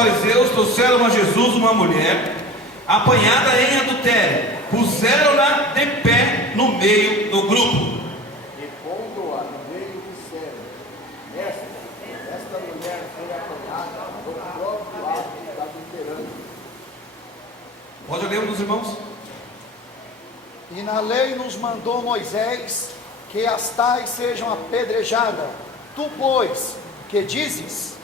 fariseus trouxeram a Jesus uma mulher apanhada em adultério, puseram-na de pé no meio do grupo. E pondo-a no meio, disseram: Mestre, esta mulher foi apanhada no próprio ato adulterando. Pode ler um dos irmãos? E na lei nos mandou Moisés que as tais sejam apedrejadas. Tu, pois, que dizes?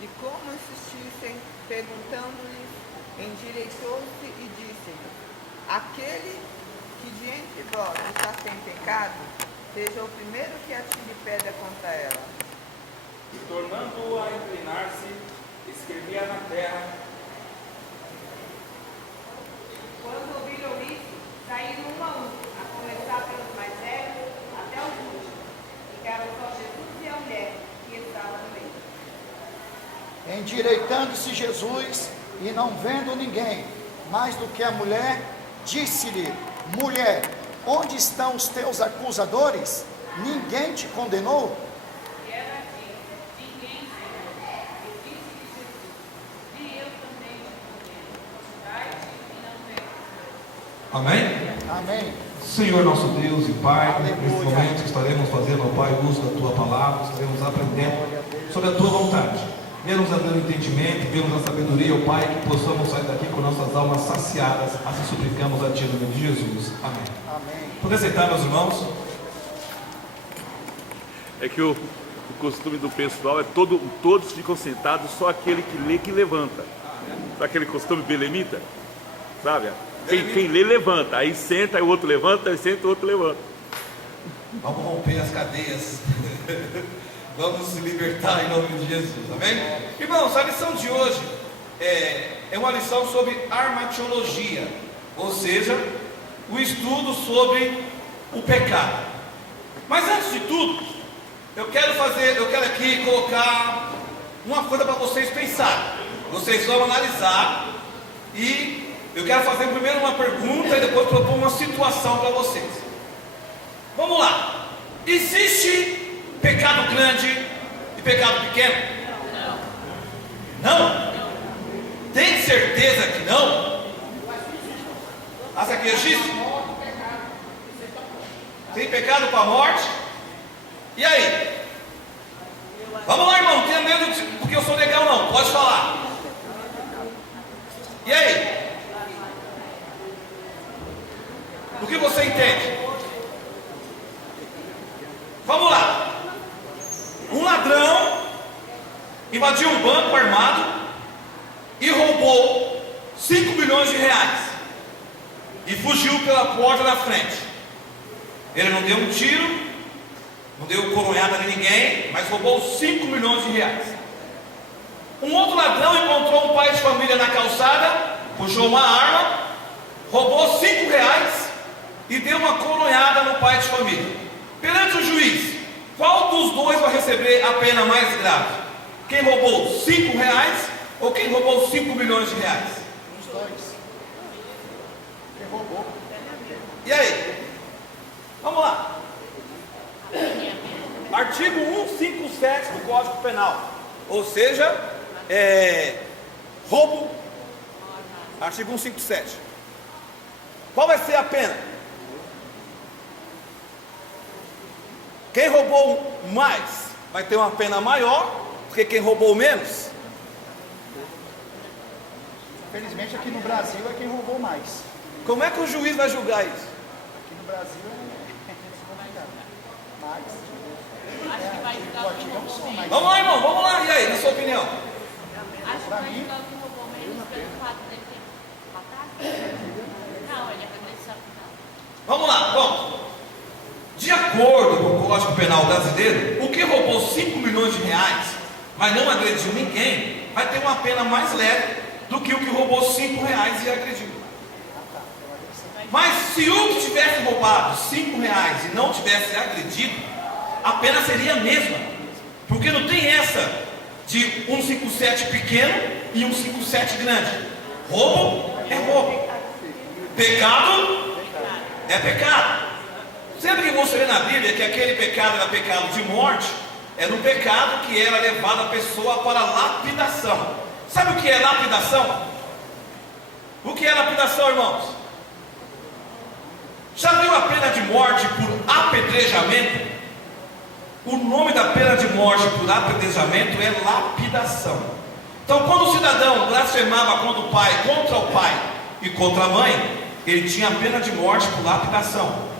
E como insistissem, perguntando-lhe, endireitou-se e disse-lhe: Aquele que de entre vós está sem pecado, seja o primeiro que atire pedra contra ela. E tornando-o a inclinar-se, escrevia na terra. Quando ouviram isso, saíram um a começar pelos mais velhos até os últimos. Ficaram só Jesus e a mulher que estava no meio. Endireitando-se Jesus e não vendo ninguém mais do que a mulher, disse-lhe: Mulher, onde estão os teus acusadores? Ninguém te condenou? E ela disse: Ninguém, Senhor. E disse-lhe Jesus: E eu também te condeno. Vai-te e não peques. Amém? Amém. Senhor nosso Deus e Pai, Aleluia. nesse momento estaremos fazendo, ó Pai, uso da Tua palavra, estaremos aprendendo sobre a Tua vontade. Dê-nos dando entendimento, dê-nos a sabedoria, ó Pai, que possamos sair daqui com nossas almas saciadas. Assim suplicamos a Ti, no nome de Jesus. Amém. Amém. Pode aceitar, meus irmãos? É que o costume do pessoal é todos ficam sentados, só aquele que lê que levanta. Sabe aquele costume belemita? Sabe? Quem lê levanta, aí senta, aí o outro levanta, aí senta, o outro levanta. Vamos romper as cadeias. Vamos se libertar em nome de Jesus, amém? Irmãos, a lição de hoje é uma lição sobre armatiologia, ou seja, o estudo sobre o pecado. Mas antes de tudo, eu quero aqui colocar uma coisa para vocês pensarem. Vocês vão analisar e eu quero fazer primeiro uma pergunta e depois propor uma situação para vocês. Vamos lá. Existe pecado grande e pecado pequeno? Não? Tem certeza que não? Acha que existe? Tem pecado para a morte? E aí? Vamos lá, irmão, não tenha medo porque eu sou legal não, pode falar. E aí? O que você entende? Vamos lá. Um ladrão invadiu um banco armado e roubou 5 milhões de reais e fugiu pela porta da frente. Ele não deu um tiro, não deu coronhada em ninguém, mas roubou 5 milhões de reais. Um outro ladrão encontrou um pai de família na calçada, puxou uma arma, roubou 5 reais e deu uma coronhada no pai de família. Perante o juiz, qual dos dois vai receber a pena mais grave? Quem roubou 5 reais ou quem roubou 5 milhões de reais? Os dois. Quem roubou? E aí? Vamos lá. Artigo 157 do Código Penal. Ou seja, roubo. Artigo 157. Qual vai ser a pena? Quem roubou mais vai ter uma pena maior do que quem roubou menos? Infelizmente aqui no Brasil é quem roubou mais. Como é que o juiz vai julgar isso? Aqui no Brasil é complicado. Mas Acho que vai julgar quem roubou menos. Vamos lá, irmão, vamos lá. E aí, na sua opinião? Acho que vai julgar quem roubou menos pelo fato dele ter matado. Não, ele é só. Vamos lá, bom. De acordo com o Código Penal brasileiro, o que roubou 5 milhões de reais, mas não agrediu ninguém, vai ter uma pena mais leve do que o que roubou 5 reais e agrediu. Mas se o que tivesse roubado 5 reais e não tivesse agredido, a pena seria a mesma. Porque não tem essa de 157 pequeno e 157 grande. Roubo é roubo. Pecado É pecado. Sempre que você vê na Bíblia que aquele pecado era pecado de morte, é no pecado que era levado a pessoa para a lapidação. Sabe o que é lapidação? O que é lapidação, irmãos? Já viu a pena de morte por apedrejamento? O nome da pena de morte por apedrejamento é lapidação. Então, quando o cidadão blasfemava contra o pai e contra a mãe, ele tinha a pena de morte por lapidação.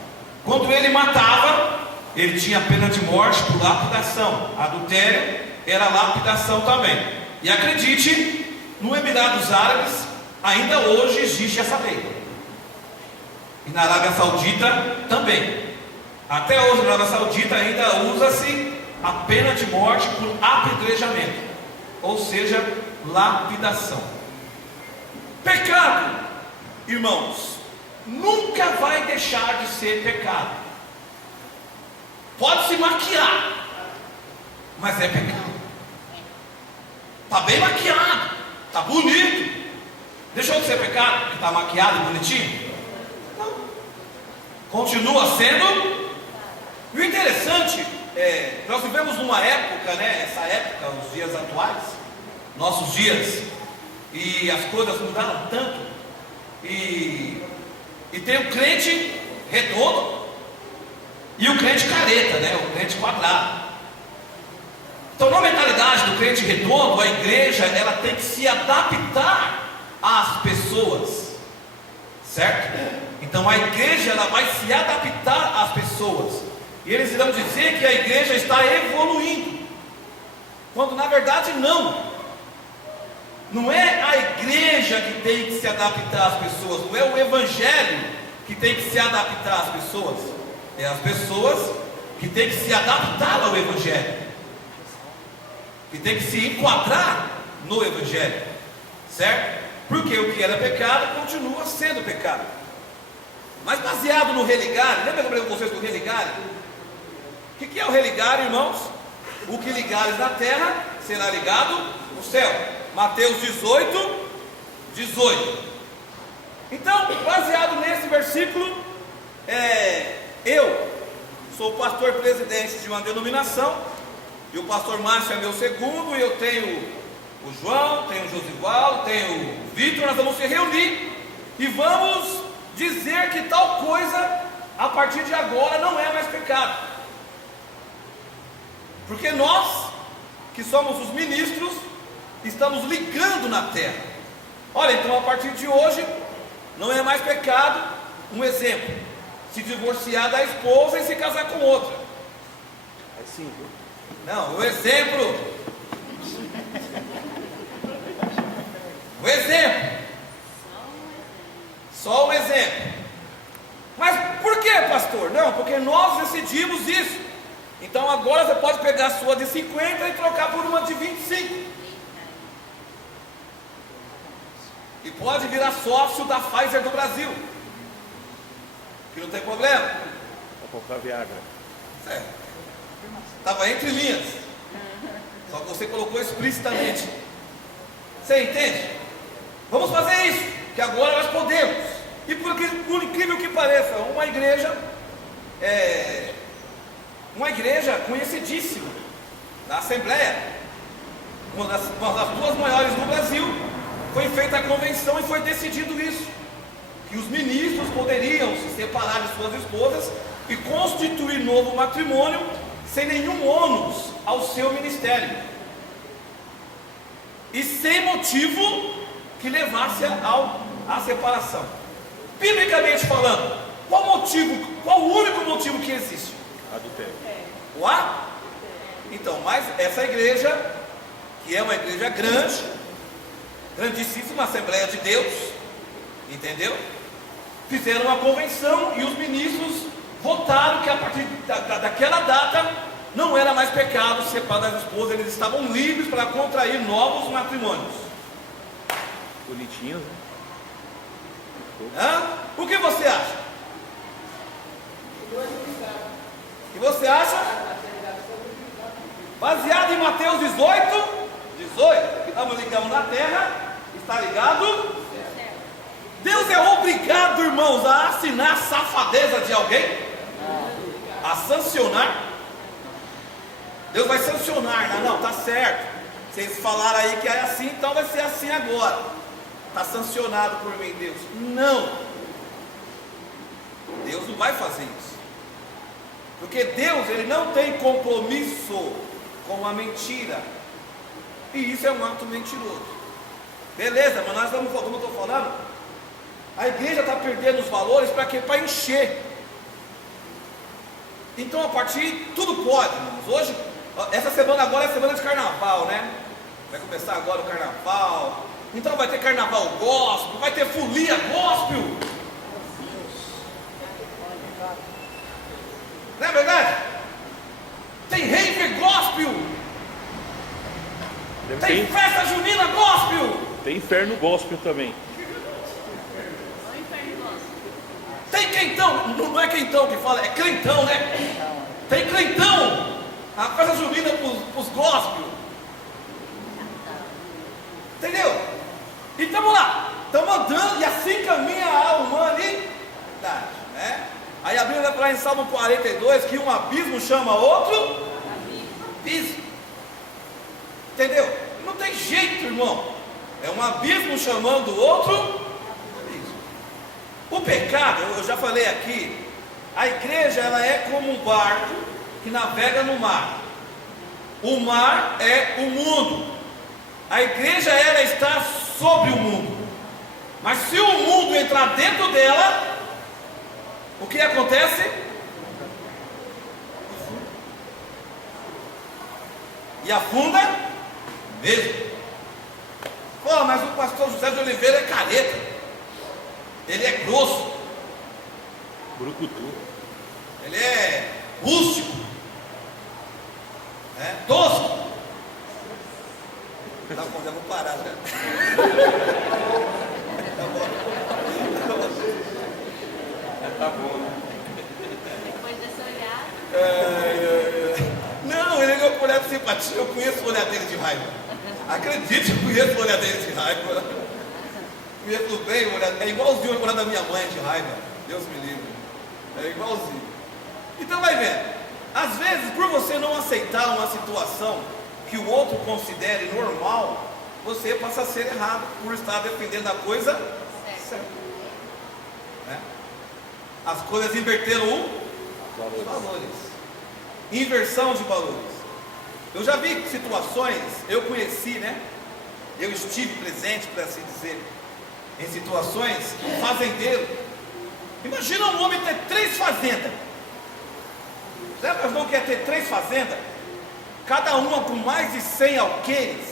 Quando ele matava, ele tinha a pena de morte por lapidação. Adultério era lapidação também. E acredite, no Emirados Árabes ainda hoje existe essa lei. E na Arábia Saudita também. Até hoje na Arábia Saudita ainda usa-se a pena de morte por apedrejamento, ou seja, lapidação. Pecado, irmãos, nunca vai deixar de ser pecado. Pode se maquiar, mas é pecado. Está bem maquiado, está bonito. Deixou de ser pecado porque está maquiado e bonitinho? Não. Continua sendo. E o interessante nós vivemos numa época, essa época, os dias atuais, nossos dias, e as coisas mudaram tanto. E tem o crente redondo e o crente careta, o crente quadrado. Então, na mentalidade do crente redondo, a igreja ela tem que se adaptar às pessoas, certo? Então a igreja ela vai se adaptar às pessoas, e eles irão dizer que a igreja está evoluindo, quando na verdade não. Não é a igreja que tem que se adaptar às pessoas, não é o evangelho que tem que se adaptar às pessoas, é as pessoas que tem que se adaptar ao evangelho, que tem que se enquadrar no evangelho, certo? Porque o que era pecado continua sendo pecado. Mas baseado no religário, lembra que eu falei com vocês do religário? O que é o religário, irmãos? O que ligares na terra será ligado no céu. Mateus 18, 18. Então, baseado nesse versículo, eu sou o pastor presidente de uma denominação, e o pastor Márcio é meu segundo, e eu tenho o João, tenho o Josival, tenho o Vitor. Nós vamos se reunir e vamos dizer que tal coisa a partir de agora não é mais pecado, porque nós que somos os ministros estamos ligando na terra. Olha, então a partir de hoje não é mais pecado, um exemplo, se divorciar da esposa e se casar com outra. É sim, viu? Não, o exemplo. O exemplo. Só um exemplo. Mas por que, pastor? Não, porque nós decidimos isso. Então agora você pode pegar a sua de 50 e trocar por uma de 25. E pode virar sócio da Pfizer do Brasil, que não tem problema. Vou comprar Viagra. Certo. Estava entre linhas, só que você colocou explicitamente. Você entende? Vamos fazer isso, que agora nós podemos. E por incrível que pareça, uma igreja conhecidíssima, na Assembleia, uma das duas maiores do Brasil, foi feita a convenção e foi decidido isso, que os ministros poderiam se separar de suas esposas e constituir novo matrimônio sem nenhum ônus ao seu ministério e sem motivo que levasse à separação. Biblicamente falando, qual o único motivo que existe? Adultério. Então, mas essa igreja, que é uma igreja grande, grandíssima Assembleia de Deus, entendeu? Fizeram uma convenção e os ministros votaram que a partir daquela data não era mais pecado separar das esposas, eles estavam livres para contrair novos matrimônios. Bonitinhos, né? O que você acha? O que você acha? Baseado em Mateus 18, estamos ligados na terra, está ligado? Deus Deus é obrigado, irmãos, a assinar a safadeza de alguém? A sancionar? Deus vai sancionar, não, tá certo. Vocês falaram aí que é assim, então vai ser assim agora. Está sancionado por mim, Deus. Não. Deus não vai fazer isso. Porque Deus, ele não tem compromisso com a mentira. E isso é um ato mentiroso. Beleza, mas nós estamos, como eu estou falando, a igreja está perdendo os valores para quê? Para encher. Então a partir, tudo pode, irmãos. Hoje, essa semana agora é semana de carnaval, né? Vai começar agora o carnaval. Então vai ter carnaval gospel, vai ter folia gospel. Não é verdade? Tem rave gospel. Tem festa junina gospel. Tem inferno gospel também. Tem quentão, não é quentão que fala, é crentão, né? Tem crentão. A festa junina para os gospel. Entendeu? E estamos lá, estamos andando e assim caminha a humanidade, né? Aí a Bíblia vai falar em Salmo 42 que um abismo chama outro abismo. Entendeu? Não tem jeito, irmão. É um abismo chamando outro abismo. O pecado, eu já falei aqui, a igreja ela é como um barco que navega no mar. O mar é o mundo. A igreja ela está sobre o mundo. Mas se o mundo entrar dentro dela, o que acontece? E afunda mesmo. Pô, mas o pastor José de Oliveira é careta. Ele é grosso. Brucutu. Ele é rústico. É tosco. Tá bom, já vou parar já. Tá bom, né? Depois dessa olhada. Não, ele é um olhar de simpatia. Eu conheço o olhar dele de raiva. Acredite, eu conheço o olhar dele de raiva. Conheço bem o olhar. É igualzinho o olhar da minha mãe de raiva. Deus me livre. É igualzinho. Então vai vendo. Às vezes, por você não aceitar uma situação que o outro considere normal, você passa a ser errado por estar defendendo a coisa certa. Né? As coisas inverteram os valores. Inversão de valores. Eu já vi situações, eu conheci, né? Eu estive presente, para assim dizer, em situações, um fazendeiro. Imagina um homem ter 3 fazendas. Já não quer ter 3 fazendas? Cada uma com mais de 100 alqueires.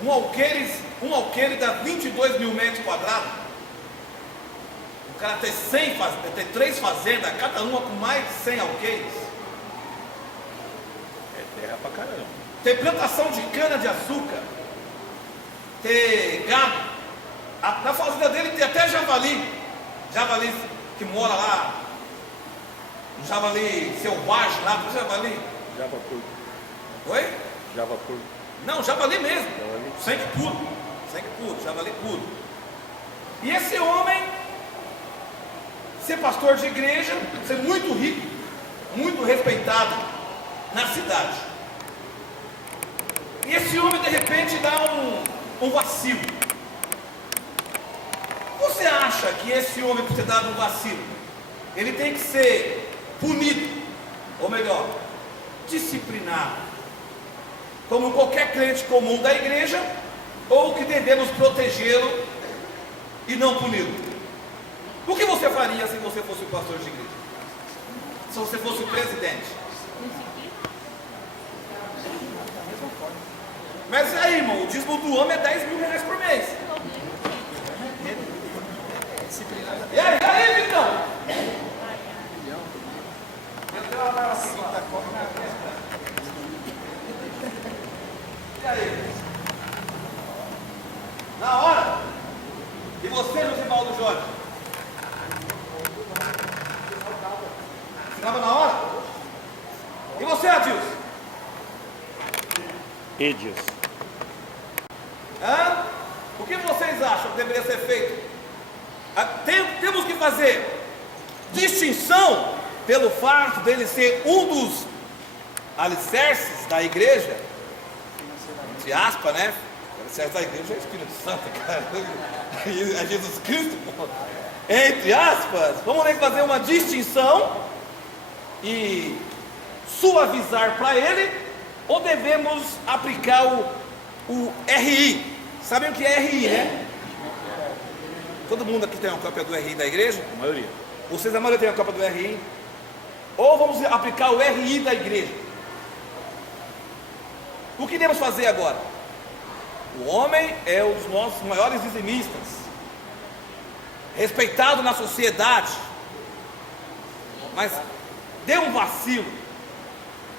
Um alqueire dá 22 mil metros quadrados. O cara ter 3 fazendas, cada uma com mais de 100 alqueires. É terra pra caramba. Ter plantação de cana de açúcar. Ter gado. Na fazenda dele tem até javali. Javali que mora lá. Um javali selvagem lá. Tem javali. Java porco. Oi? Java porco. Não, javali mesmo. Javali. Sangue puro, javali puro. E esse homem, ser pastor de igreja, ser muito rico, muito respeitado na cidade. E esse homem de repente dá um vacilo. Você acha que esse homem, por ter dado um vacilo, ele tem que ser punido, ou melhor, disciplinado, como qualquer crente comum da igreja, ou que devemos protegê-lo e não puni-lo? O que você faria se você fosse o pastor de igreja? Se você fosse o presidente? Mas aí, irmão, o dízimo do homem é 10 mil reais por mês. E aí, Vitão? E aí? Na hora? E você, Josivaldo Jorge? Ficava na hora? E você, Adilson? Edilson. Hã? O que vocês acham que deveria ser feito? Temos que fazer distinção pelo fato dele ser um dos alicerces da igreja, entre aspas, né? O alicerce da igreja é o Espírito Santo, cara. É Jesus Cristo, pô. Entre aspas, vamos ter que fazer uma distinção e suavizar para ele, ou devemos aplicar o RI? Sabem o que é RI, né? Todo mundo aqui tem uma cópia do RI da igreja? A maioria. Vocês, a maioria tem a cópia do RI? Ou vamos aplicar o RI da igreja? O que devemos fazer agora? O homem é um dos nossos maiores dizimistas, respeitado na sociedade, mas deu um vacilo.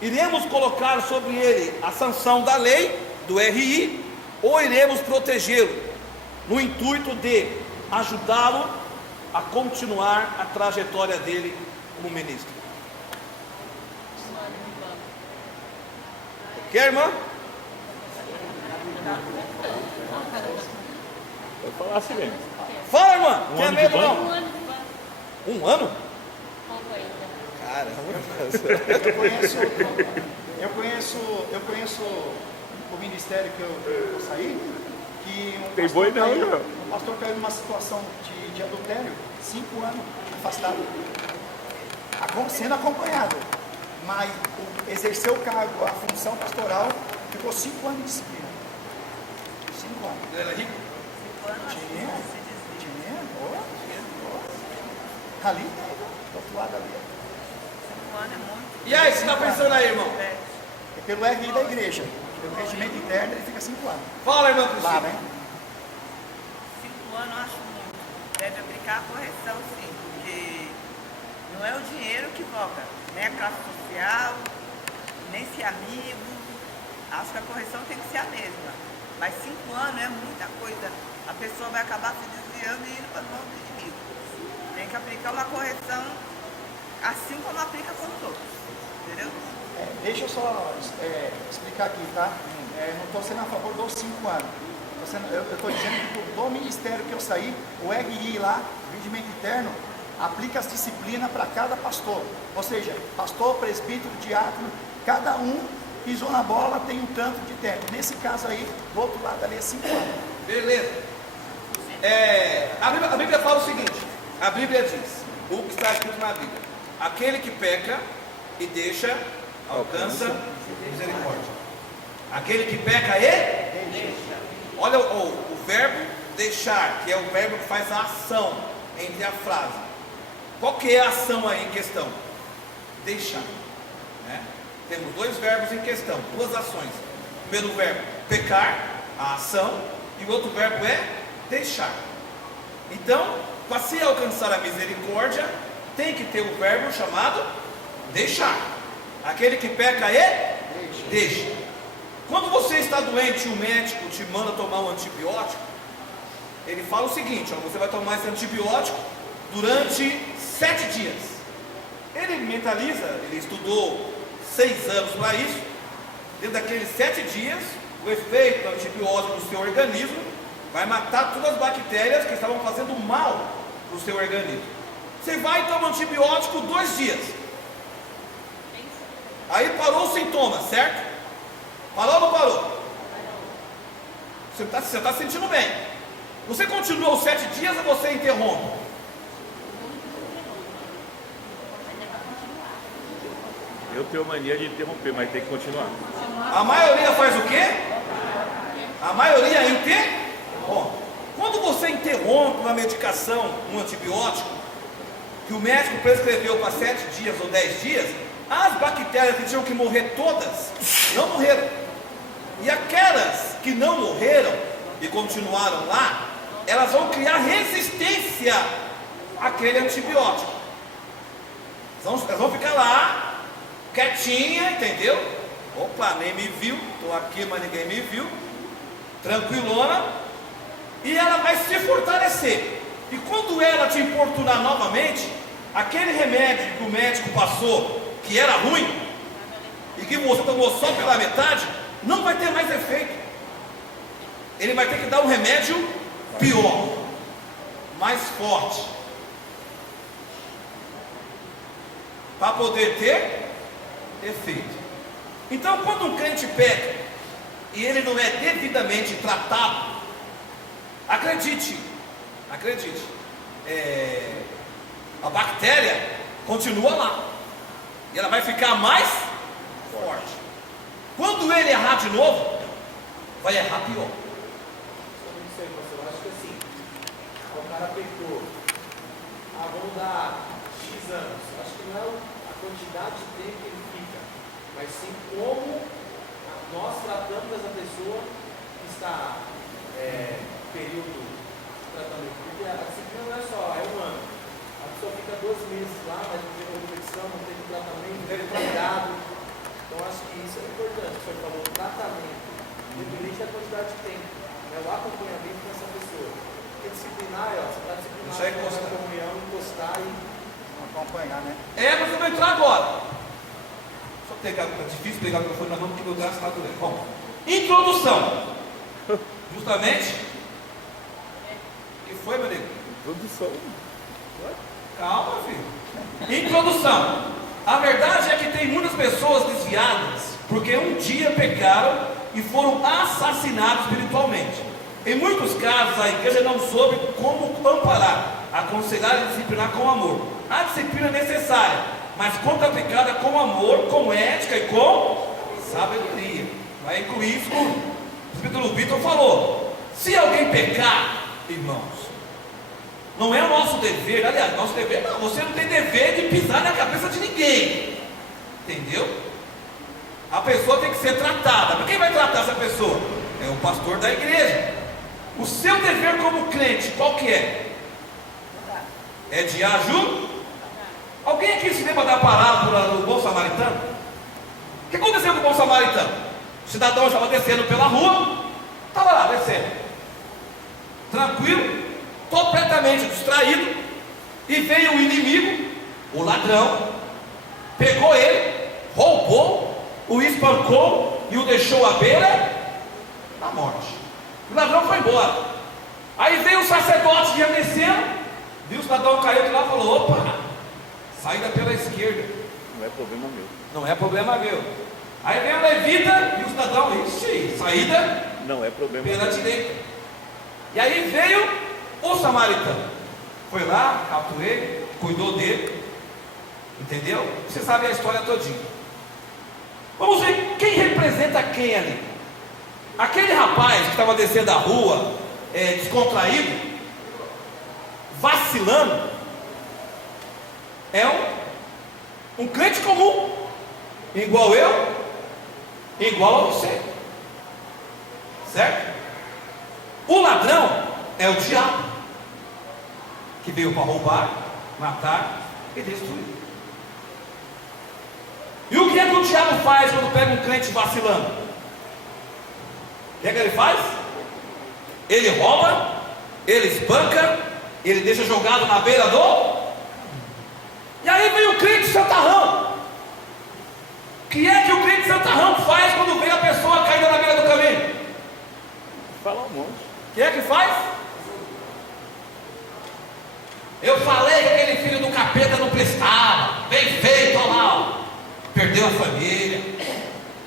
Iremos colocar sobre ele a sanção da lei, do RI, ou iremos protegê-lo, no intuito de ajudá-lo a continuar a trajetória dele como ministro? Quer, irmã? Vou falar assim mesmo. Fala, irmã! Um Tem ano medo de não? banho? 1 ano de banho. 1 ano? Conta aí, então. Caramba! Eu conheço o ministério que eu saí, que Tem boi não, caiu, João. um pastor caiu numa situação de adultério, 5 anos afastado, sendo acompanhado, mas exerceu o cargo, a função pastoral, ficou 5 anos de disciplina. 5 anos. Ele era rico? Tinha. Ali, do outro lado ali. 5 anos é muito. E aí, você está pensando aí, irmão? É. É pelo RI da igreja. Pelo regimento interno, ele fica 5 anos. Fala, irmã Lá, Cristina. né? 5 anos eu acho muito. Deve aplicar a correção, sim, porque não é o dinheiro que volta, nem a classe social, nem se amigo. Acho que a correção tem que ser a mesma. Mas 5 anos é muita coisa. A pessoa vai acabar se desviando e indo para as mãos do inimigo. Tem que aplicar uma correção assim como aplica com os outros. Entendeu? Deixa eu só explicar aqui, tá? Não estou sendo a favor dos 5 anos. Eu estou dizendo que do ministério que eu saí, o RI lá, o regimento interno, aplica as disciplinas para cada pastor. Ou seja, pastor, presbítero, diácono, cada um pisou na bola, tem um tanto de tempo. Nesse caso aí, do outro lado ali é 5 anos. Beleza. A Bíblia fala o seguinte: a Bíblia diz, o que está escrito na Bíblia: aquele que peca e deixa, alcança misericórdia. Aquele que peca e deixa. Olha o verbo deixar, que é o verbo que faz a ação entre a frase. Qual que é a ação aí em questão? Deixar, né? Temos 2 verbos em questão, 2 ações. O primeiro verbo, pecar, a ação, e o outro verbo é deixar. Então, para se alcançar a misericórdia, tem que ter o verbo chamado deixar. Aquele que peca e deixa. Quando você está doente e o médico te manda tomar um antibiótico, ele fala o seguinte: ó, você vai tomar esse antibiótico durante 7 dias. Ele mentaliza, ele estudou 6 anos para isso. Dentro daqueles 7 dias, o efeito do antibiótico no seu organismo vai matar todas as bactérias que estavam fazendo mal no seu organismo. Você vai e toma antibiótico 2 dias. Aí parou os sintomas, certo? Parou ou não parou? Você está sentindo bem. Você continua os 7 dias ou você interrompe? Eu tenho mania de interromper, mas tem que continuar. A maioria faz o quê? A maioria interrompe. Quando você interrompe uma medicação, um antibiótico, que o médico prescreveu para 7 dias ou 10 dias, as bactérias que tinham que morrer todas, não morreram. E aquelas que não morreram e continuaram lá, elas vão criar resistência àquele antibiótico. Elas vão ficar lá, quietinha, entendeu? Opa, nem me viu, estou aqui, mas ninguém me viu. Tranquilona. E ela vai se fortalecer. E quando ela te importunar novamente, aquele remédio que o médico passou, que era ruim, e que você tomou só pela metade, não vai ter mais efeito. Ele vai ter que dar um remédio pior, mais forte, para poder ter efeito. Então, quando um crente peca e ele não é devidamente tratado, acredite, a bactéria continua lá e ela vai ficar mais forte. Quando ele errar de novo, vai errar pior. Eu acho que assim, o cara pecou, vamos dar X anos. Acho que não é a quantidade de tempo que ele fica, mas sim como nós tratamos essa pessoa que está período de tratamento. Porque a disciplina não é só, é um ano. A pessoa fica 12 meses lá, mas não teve reflexão, não teve tratamento, não teve cuidado. Então acho que isso é importante. O senhor falou tratamento, independente da quantidade de tempo, o acompanhamento dessa pessoa. Porque disciplinar, você está disciplinado na comunhão, encostar e Acompanhar, né? Mas eu vou entrar agora. Só pegar, é difícil pegar o microfone na mão porque meu braço está doendo. Bom, introdução. Justamente. O que foi, meu amigo? Introdução. Calma, filho. Introdução. A verdade é que tem muitas pessoas desviadas porque um dia pecaram e foram assassinados espiritualmente. Em muitos casos, a igreja não soube como amparar, aconselhar e disciplinar com amor. A disciplina é necessária, mas quando aplicada com amor, com ética e com sabedoria. Vai incluir isso. O Espírito Vitor falou: se alguém pecar, irmãos, não é o nosso dever, aliás, nosso dever não, você não tem dever de pisar na cabeça de ninguém, entendeu? A pessoa tem que ser tratada. Mas quem vai tratar essa pessoa? É o pastor da igreja. O seu dever como crente, qual que é? É de ajudar. Alguém aqui se lembra da parábola do bom samaritano? O que aconteceu com o bom samaritano? O cidadão estava descendo pela rua, estava lá descendo, tranquilo, completamente distraído, e veio o inimigo, o ladrão, pegou ele, roubou, o espancou e o deixou à beira da morte. O ladrão foi embora. Aí veio o sacerdote já descendo, viu o cidadão caiu de lá e falou: opa, saída pela esquerda. Não é problema meu. Não é problema meu. Aí veio o levita e o cidadão, ixi, saída Não é problema pela meu. direita. E aí veio o samaritano. Foi lá, captou ele, cuidou dele. Entendeu? Você sabe a história todinha. Vamos ver quem representa quem ali. Aquele rapaz que estava descendo a rua, descontraído, vacilando, é um crente comum, igual eu, igual a você, certo? O ladrão é o diabo, que veio para roubar, matar e destruir. E o que é que o diabo faz quando pega um crente vacilando? O que é que ele faz? Ele rouba, ele espanca, ele deixa jogado na beira do... E aí vem o crente santarrão. O que é que o crente santarrão faz quando vê a pessoa caída na beira do caminho? Fala um monte. O que é que faz? Eu falei que aquele filho do capeta não prestava. Bem feito, olha lá, ó. Perdeu a família.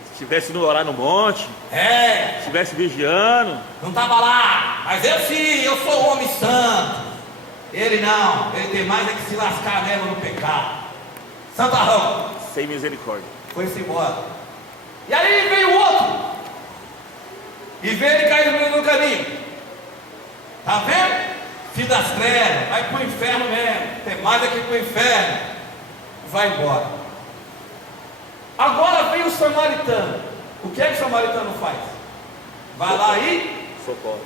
Se estivesse no orar no monte, Se estivesse vigiando. não estava lá. Mas eu sim, eu sou um homem santo. Ele não, ele tem mais é que se lascar mesmo no pecado. Santarrão. Sem misericórdia. Foi-se embora. E aí veio o outro. E veio ele cair no meio do caminho. Tá vendo? Filho das trevas, vai pro inferno mesmo. Tem mais aqui pro inferno. Vai embora. Agora vem o samaritano. O que é que o samaritano faz? Vai lá e Socorro.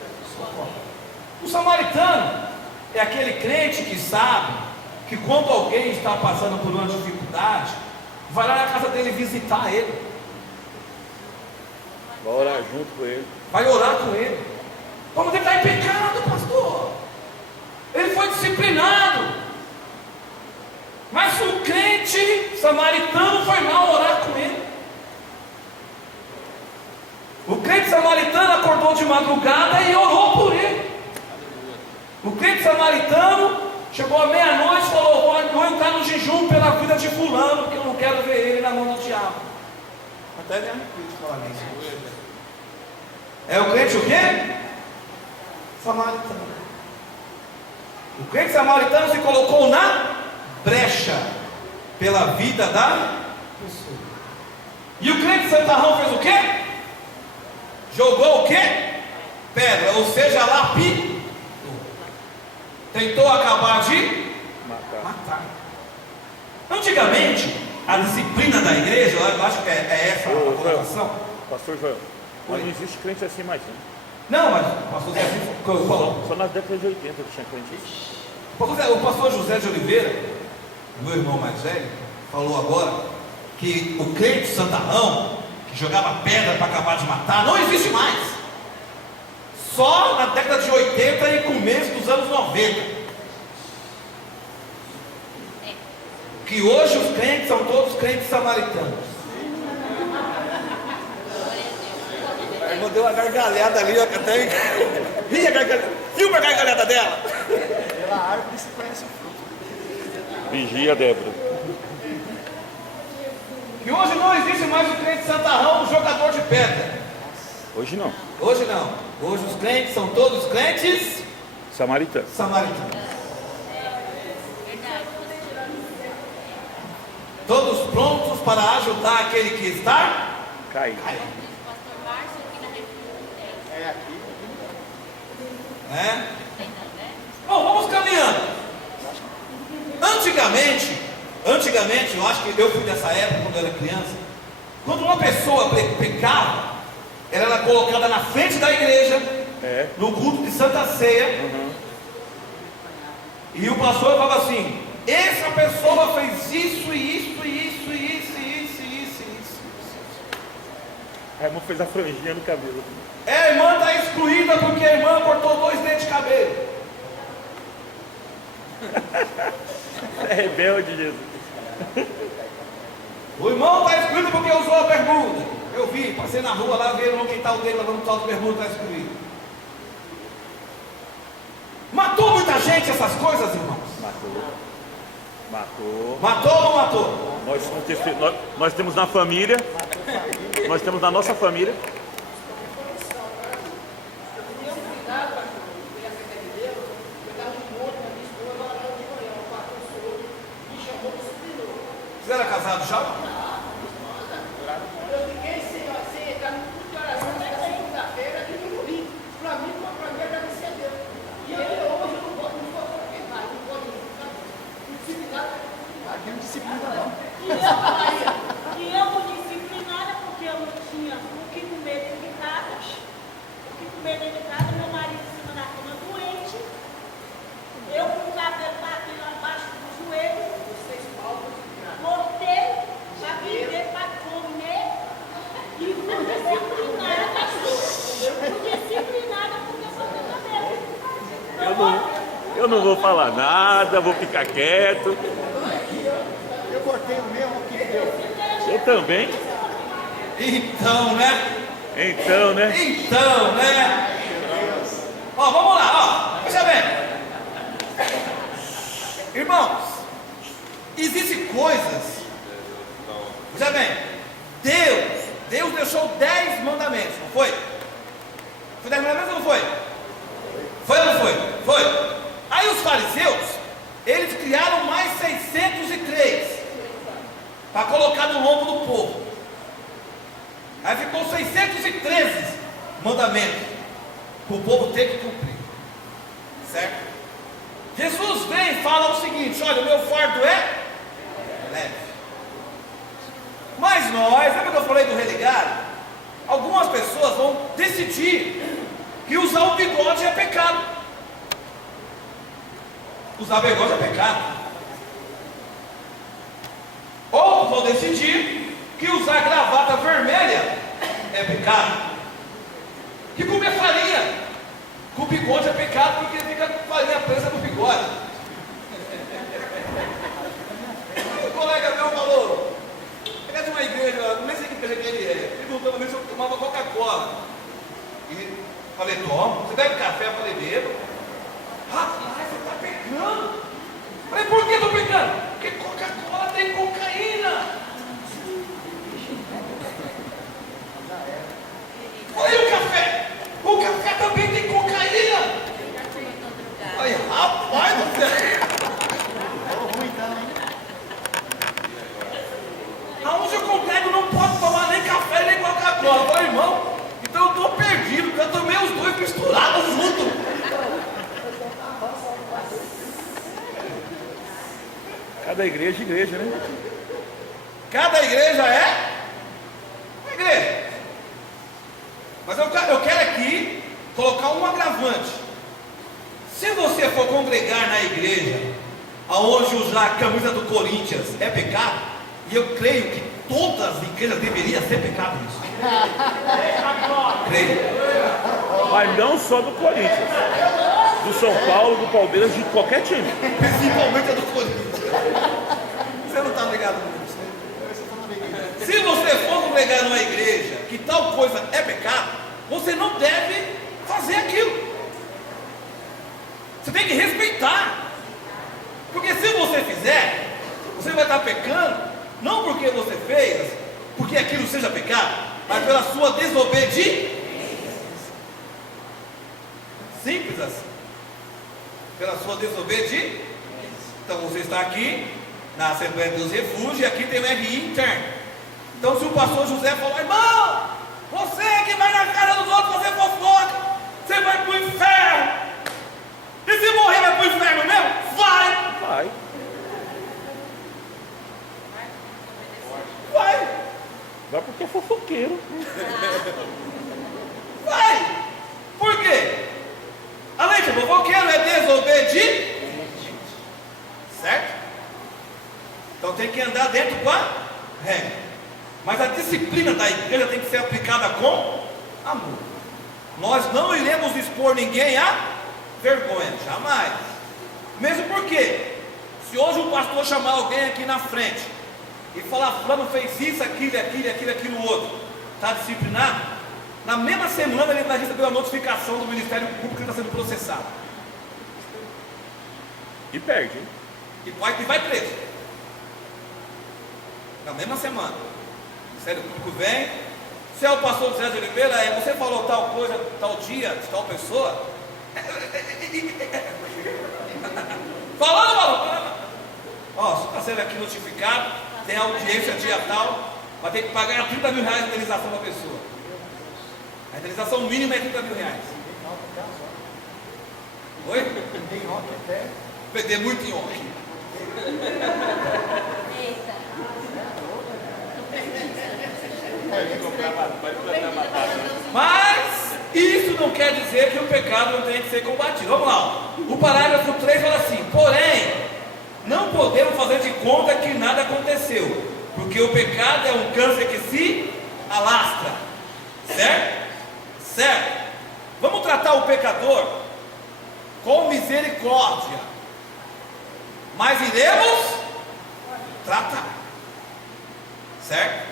o samaritano é aquele crente que sabe que quando alguém está passando por uma dificuldade, vai lá na casa dele visitar ele, Vai orar junto com ele. vai orar com ele. Como ele está em pecado, pastor? Ele foi disciplinado, mas o crente samaritano foi lá orar com ele. O crente samaritano acordou de madrugada e orou por ele. O crente samaritano chegou à meia-noite e falou: vou entrar no jejum pela vida de fulano, porque eu não quero ver ele na mão do diabo. Até me arrepio de falar nisso. É o crente o quê? Samaritano. O crente samaritano se colocou na brecha pela vida da pessoa. E o crente santarrão fez o quê? Jogou o quê? Pedra, ou seja, lapidou. Tentou acabar de matar. Antigamente, a disciplina da igreja, eu acho que é essa a colocação. Pastor Joel, mas não existe crente assim mais, né? Não, mas o pastor Zé falou. Só nas décadas de 80 que tinha crente. O pastor José de Oliveira, meu irmão mais velho, falou agora que o crente santarrão, que jogava pedra para acabar de matar, não existe mais. Só na década de 80 e começo dos anos 90. Que hoje os crentes são todos crentes samaritanos. Aí mandou uma gargalhada ali, até ri a gargalhada. Filma a gargalhada dela. Pela árvore se conhece o fruto. Vigia, Débora. Que hoje não existe mais o crente santarrão, o jogador de pedra. Hoje não. Hoje não. Hoje os crentes são todos crentes Samaritano. samaritanos. Todos prontos para ajudar aquele que está Cai. Pastor Márcio aqui na República. É aqui. né? Bom, vamos caminhando. Antigamente, eu acho que eu fui dessa época quando eu era criança. Quando uma pessoa pecava, ela era colocada na frente da igreja, no culto de Santa Ceia, e o pastor falava assim: essa pessoa fez isso, isso, isso, isso, isso, isso, isso. A irmã fez a franjinha no cabelo. A irmã está excluída porque a irmã cortou 2 dentes de cabelo. É rebelde, Jesus. O irmão está excluído porque usou a bermuda. Eu vi, passei na rua lá, viram no quintal dele lavando o tal de bermuda, está excluído. Matou muita gente essas coisas, irmãos? Matou ou não matou? Nós temos na família, nós temos na nossa família. Você era casado já? Eu fiquei sem entrar no culto de oração na segunda-feira e no domingo. Para mim agradecer a Deus. E eu hoje não vou mais, não vou disciplinar. Aqui não disciplina não. E eu fui disciplinada porque eu não tinha o que comer dentro de casa. O que comer dentro de casa, meu marido em cima da cama doente. Eu com o cabelo batendo abaixo do joelho. Voltei para viver, para comer. E fui disciplinada. Fui disciplinada porque eu cortei cabelo. Eu não vou falar nada, vou ficar quieto. Eu cortei o meu aqui, deu. Eu também. Então, né? Então, né? Ó, vamos lá, ó. Veja bem. Irmãos, existem coisas. Veja bem, Deus deixou 10 mandamentos, não foi? Foi 10 mandamentos ou não foi? Foi ou não foi? Foi. Aí os fariseus, eles criaram mais 603 para colocar no lombo do povo. Aí ficou 613 mandamentos para o povo ter que cumprir. Certo? Jesus vem e fala o seguinte: olha, o meu fardo é leve. Mas nós, lembra que eu falei do religare? Algumas pessoas vão decidir que usar o bigode é pecado. Usar bigode é pecado. Ou vão decidir que usar gravata vermelha é pecado. Que comer farinha com bigode é pecado porque fica com farinha presa no bigode. Um colega meu falou, ele é de uma igreja, não sei que igreja que ele é, ele perguntou para mim se eu tomava Coca-Cola. E falei: toma. Você bebe café? Eu falei: bebo. Rapaz, Cada igreja, né? Cada igreja é uma igreja. Mas eu quero aqui colocar um agravante. Se você for congregar na igreja aonde usar a camisa do Corinthians é pecado, e eu creio que todas as igrejas deveriam ser pecado isso. Creio. Mas não só do Corinthians, do São Paulo, do Palmeiras, de qualquer time. Principalmente a do Corinthians. Você não está ligado nisso? Se você for congregar numa igreja que tal coisa é pecado, você não deve fazer aquilo. Você tem que respeitar. Porque se você fizer, você vai estar pecando, não porque você fez, porque aquilo seja pecado, mas pela sua desobediência. Simples assim. Pela sua desobediência. Então você está aqui na Assembleia dos Refúgios e aqui tem o RI interno. Então se o pastor José falar, irmão, você que vai na cara dos outros fazer fofoca, você vai para o inferno. E se morrer vai para o inferno mesmo? Vai! Vai. Vai porque é fofoqueiro. Vai! Por quê? Além de fofoqueiro é desobediente. Certo? Então tem que andar dentro com a regra. Mas a disciplina da igreja tem que ser aplicada com amor. Nós não iremos expor ninguém a vergonha, jamais. Mesmo porque, se hoje o pastor chamar alguém aqui na frente e falar, fulano fez isso, aquilo outro, está disciplinado, na mesma semana ele vai receber a notificação do Ministério Público que ele está sendo processado. E perde, hein? E vai preso. Na mesma semana. O Ministério Público vem. Se é o pastor José de Oliveira, você falou tal coisa, tal dia, de tal pessoa. Falando. Ó, você está sendo aqui notificado, tem audiência dia tal, vai ter que pagar 30 mil reais de indenização da pessoa. A indenização mínima é 30 mil reais. Oi? Perder muito em ontem. Mas isso não quer dizer que o pecado não tem que ser combatido. Vamos lá. O parágrafo 3 fala assim: porém, não podemos fazer de conta que nada aconteceu, porque o pecado é um câncer que se alastra. Certo? Vamos tratar o pecador com misericórdia, mas iremos tratar. Certo?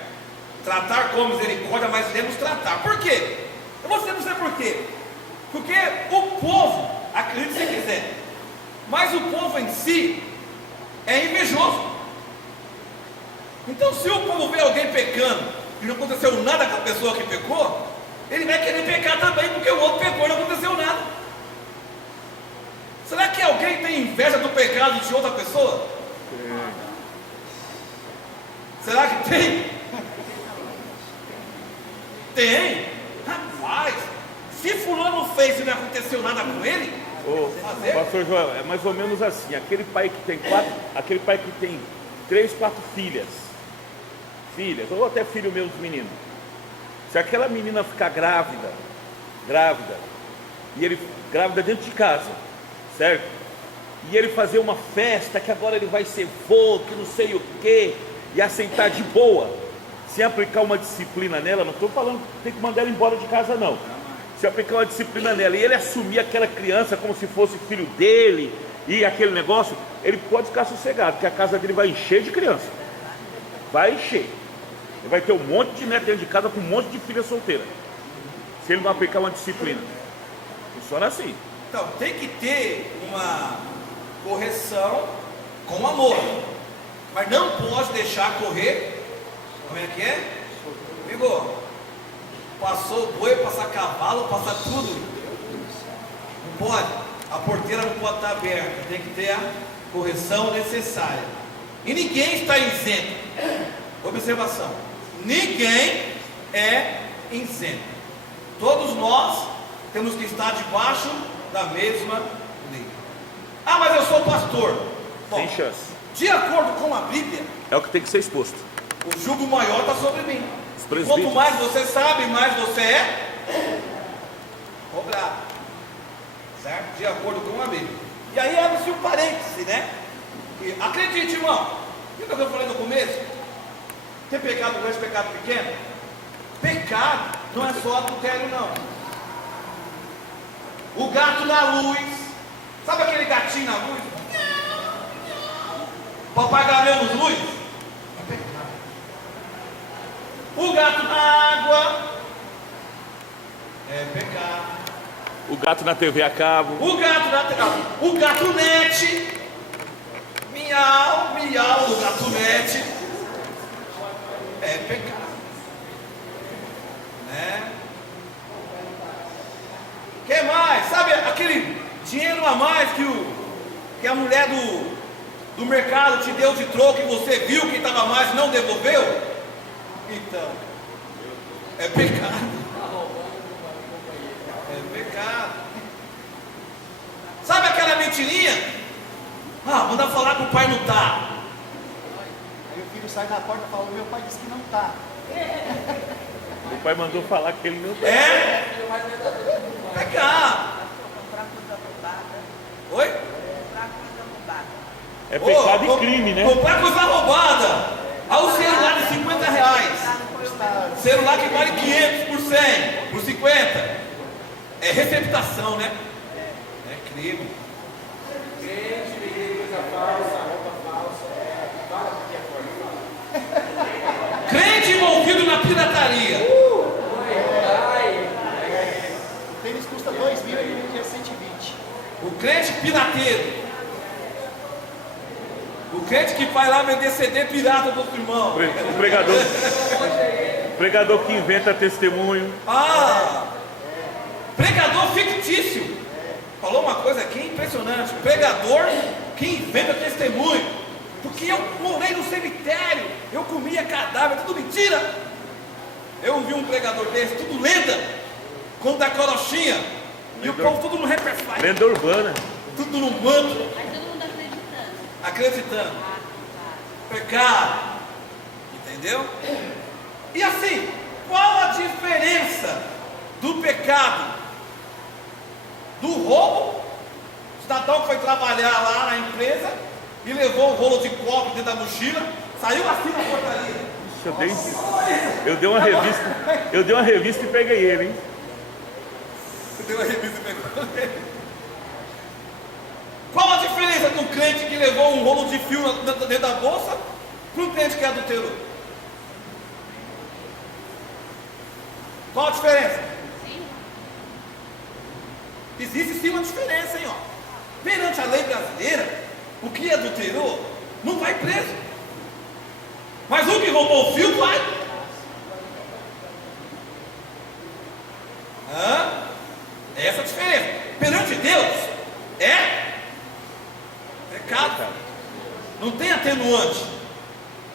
Tratar com misericórdia, mas iremos tratar. Por quê? Eu vou dizer por quê. Porque o povo, acredite se quiser, mas o povo em si é invejoso. Então, se o povo vê alguém pecando e não aconteceu nada com a pessoa que pecou, ele vai querer pecar também, porque o outro pecou e não aconteceu nada. Será que alguém tem inveja do pecado de outra pessoa? Será que tem? Tem? Rapaz, se fulano fez e não aconteceu nada com ele, Pastor Joel, é mais ou menos assim. Aquele pai que tem 3, 4 filhas, ou até filho meu dos meninos. Se aquela menina ficar grávida, e ele grávida dentro de casa, certo? E ele fazer uma festa que agora ele vai ser vô, que não sei o quê, e aceitar de boa, sem aplicar uma disciplina nela, não estou falando que tem que mandar ela embora de casa não. Se aplicar uma disciplina nela e ele assumir aquela criança como se fosse filho dele e aquele negócio, ele pode ficar sossegado, porque a casa dele vai encher de criança. Vai encher. Ele vai ter um monte de neto dentro de casa com um monte de filha solteira. Se ele não aplicar uma disciplina. Funciona assim. Então, tem que ter uma correção com amor. Mas não pode deixar correr. Como é que é? Amigo, passou o boi, passar cavalo, passar tudo. Não pode. A porteira não pode estar aberta. Tem que ter a correção necessária. E ninguém está isento. Observação. Ninguém é isento. Todos nós temos que estar debaixo da mesma lei. Ah, mas eu sou pastor. Sem chance. De acordo com a Bíblia, É o que tem que ser exposto. o jugo maior está sobre mim. Os Quanto presbíteros. mais você sabe, mais você é cobrado. Certo? De acordo com a Bíblia. E aí abre-se um parêntese, né? E acredite, irmão. Lembra que eu falei no começo? Tem pecado grande, pecado pequeno? Pecado não é só adultério, não. O gato na luz. Sabe aquele gatinho na luz? Papagaio nos luz? É pecado. O gato na água. É pecado. O gato na TV a cabo. O gato net. Miau, miau, o gato net. É pecado. Né? Que mais? Sabe aquele dinheiro a mais que a mulher do mercado te deu de troco e você viu que estava mais e não devolveu? Então, é pecado. É pecado. Sabe aquela mentirinha? Manda falar que o pai não está. Aí o filho sai da porta e fala, meu pai disse que não está. O pai mandou falar que ele não tá. É? Pecado. Comprar coisa roubada. Oi? Comprar coisa roubada. É pecado e crime, né? Comprar coisa roubada. O celular de 50 reais. Celular que vale 500 por 100, por 50. É receptação, né? É crime. Crente, vender coisa falsa, roupa falsa, fala porque é forte. Crente envolvido na pirataria. O tênis custa 2.000 e ele é 120. O crente pirateiro. O crente que vai lá vender CD pirata do outro irmão. O pregador que inventa testemunho. Pregador fictício. Falou uma coisa aqui impressionante. Pregador que inventa testemunho. Porque eu morei no cemitério, eu comia cadáver, tudo mentira. Eu vi um pregador desse, tudo lenda, como da corochinha. E o povo tudo no reperfaz. Lenda urbana. Tudo no manto. Mas todo mundo acreditando. Acreditando. Ah, Pecado. Entendeu? E assim, qual a diferença do pecado? Do roubo? O cidadão que foi trabalhar lá na empresa e levou um rolo de copo dentro da mochila, saiu assim na portaria. Eu dei uma revista e peguei ele, hein? Você deu uma revista e pegou ele. Qual a diferença de um crente que levou um rolo de fio dentro da bolsa para um crente que adulterou? Qual a diferença? sim. Existe sim uma diferença, hein, ó. Perante a lei brasileira, o que adulterou não vai preso. Mas o que roubou o fio vai. Essa é a diferença. Perante Deus, é pecado. Não tem atenuante.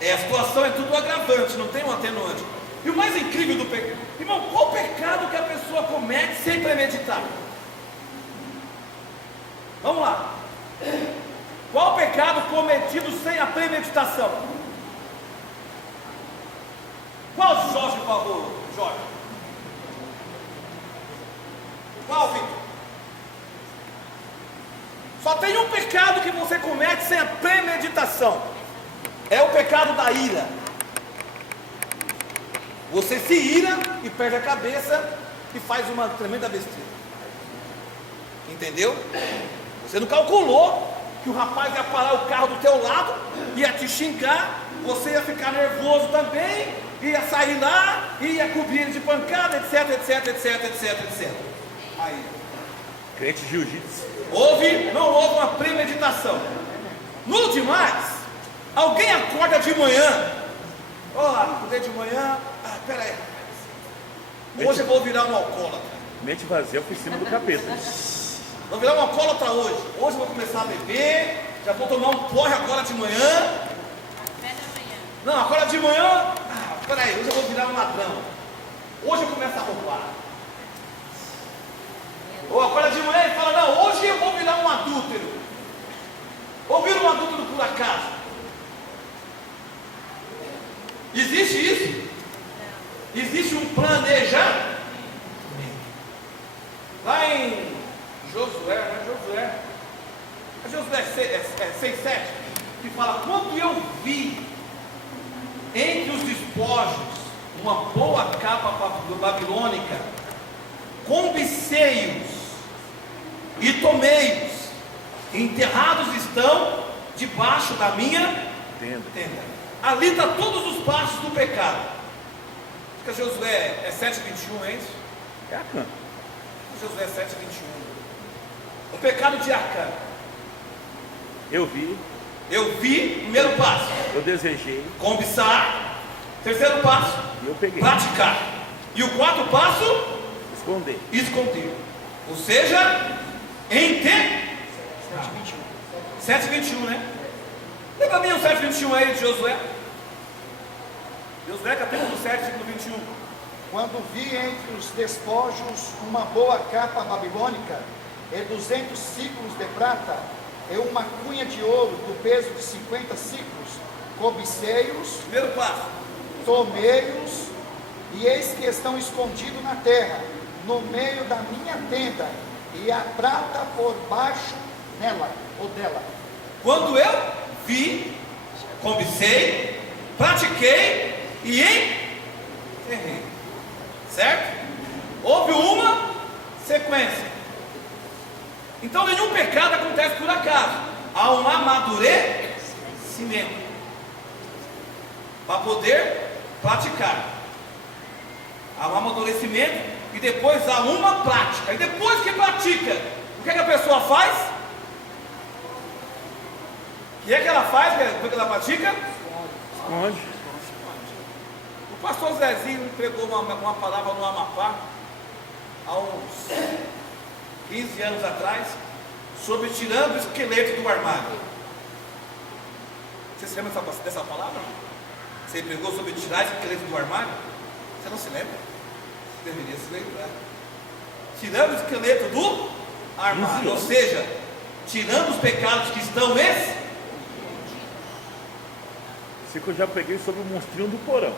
A situação é tudo agravante, não tem um atenuante. E o mais incrível do pecado, irmão, qual pecado que a pessoa comete sem premeditar? Vamos lá. Qual pecado cometido sem a premeditação? Qual Jorge falou, Jorge? Qual, Vitor? Só tem um pecado que você comete sem a premeditação. É o pecado da ira. Você se ira e perde a cabeça e faz uma tremenda besteira. Entendeu? Você não calculou que o rapaz ia parar o carro do teu lado, ia te xingar, você ia ficar nervoso também, ia sair lá, ia cobrir ele de pancada, etc, etc, etc, etc, etc. Aí. Crente jiu-jitsu. Não houve uma premeditação. No demais, alguém acorda de manhã. Acordei de manhã. Peraí. Hoje eu vou virar um alcoólatra. Mente vazia, oficina do capeta. Vou virar um alcoólatra hoje. Hoje eu vou começar a beber. Já vou tomar um porre agora de manhã. Café da manhã. Não, agora de manhã. Peraí, hoje eu vou virar um ladrão. Hoje eu começo a roubar. Ou agora de manhã ele fala, não, hoje eu vou virar um adúltero. Ou vira um adúltero Existe isso? Existe um planejamento. Lá em Josué, é Josué 6:7, que fala: quando eu vi entre os despojos uma boa capa babilônica, combicei-os e tomei-os, enterrados estão debaixo da minha tenda. Ali está todos os passos do pecado. Acho que Josué 7:21, é isso? É Acã. Josué 7:21. O pecado de Acã. Eu vi, primeiro passo, eu desejei, cobiçar. Terceiro passo, e eu peguei. praticar. E o quarto passo, Esconder. Ou seja, 7:21, né? Lê para mim o 7:21 aí de Josué. Josué capítulo 7, versículo 21. Quando vi entre os despojos uma boa capa babilônica e 200 ciclos de prata e uma cunha de ouro do peso de 50 ciclos, cobicei-os, Primeiro passo, tomei-os, e eis que estão escondidos na terra, no meio da minha tenda, e a prata por baixo nela, ou dela. quando eu vi, cobicei, pratiquei e enterrei. Certo? Houve uma sequência. Então nenhum pecado acontece por acaso. Há um amadurecimento para poder praticar. Há um amadurecimento e depois há uma prática. E depois que pratica, o que é que a pessoa faz? O que é que ela faz depois que ela pratica? Esconde. O pastor Zezinho pregou uma palavra no Amapá há uns 15 anos atrás, sobre tirando o esqueleto do armário. Você se lembra dessa palavra? Você pregou sobre tirar o esqueleto do armário? Você não se lembra? Deveria se lembrar. Tirando o esqueleto do armário, ou seja, tirando os pecados que estão Esse que eu já peguei sobre o monstrinho do porão.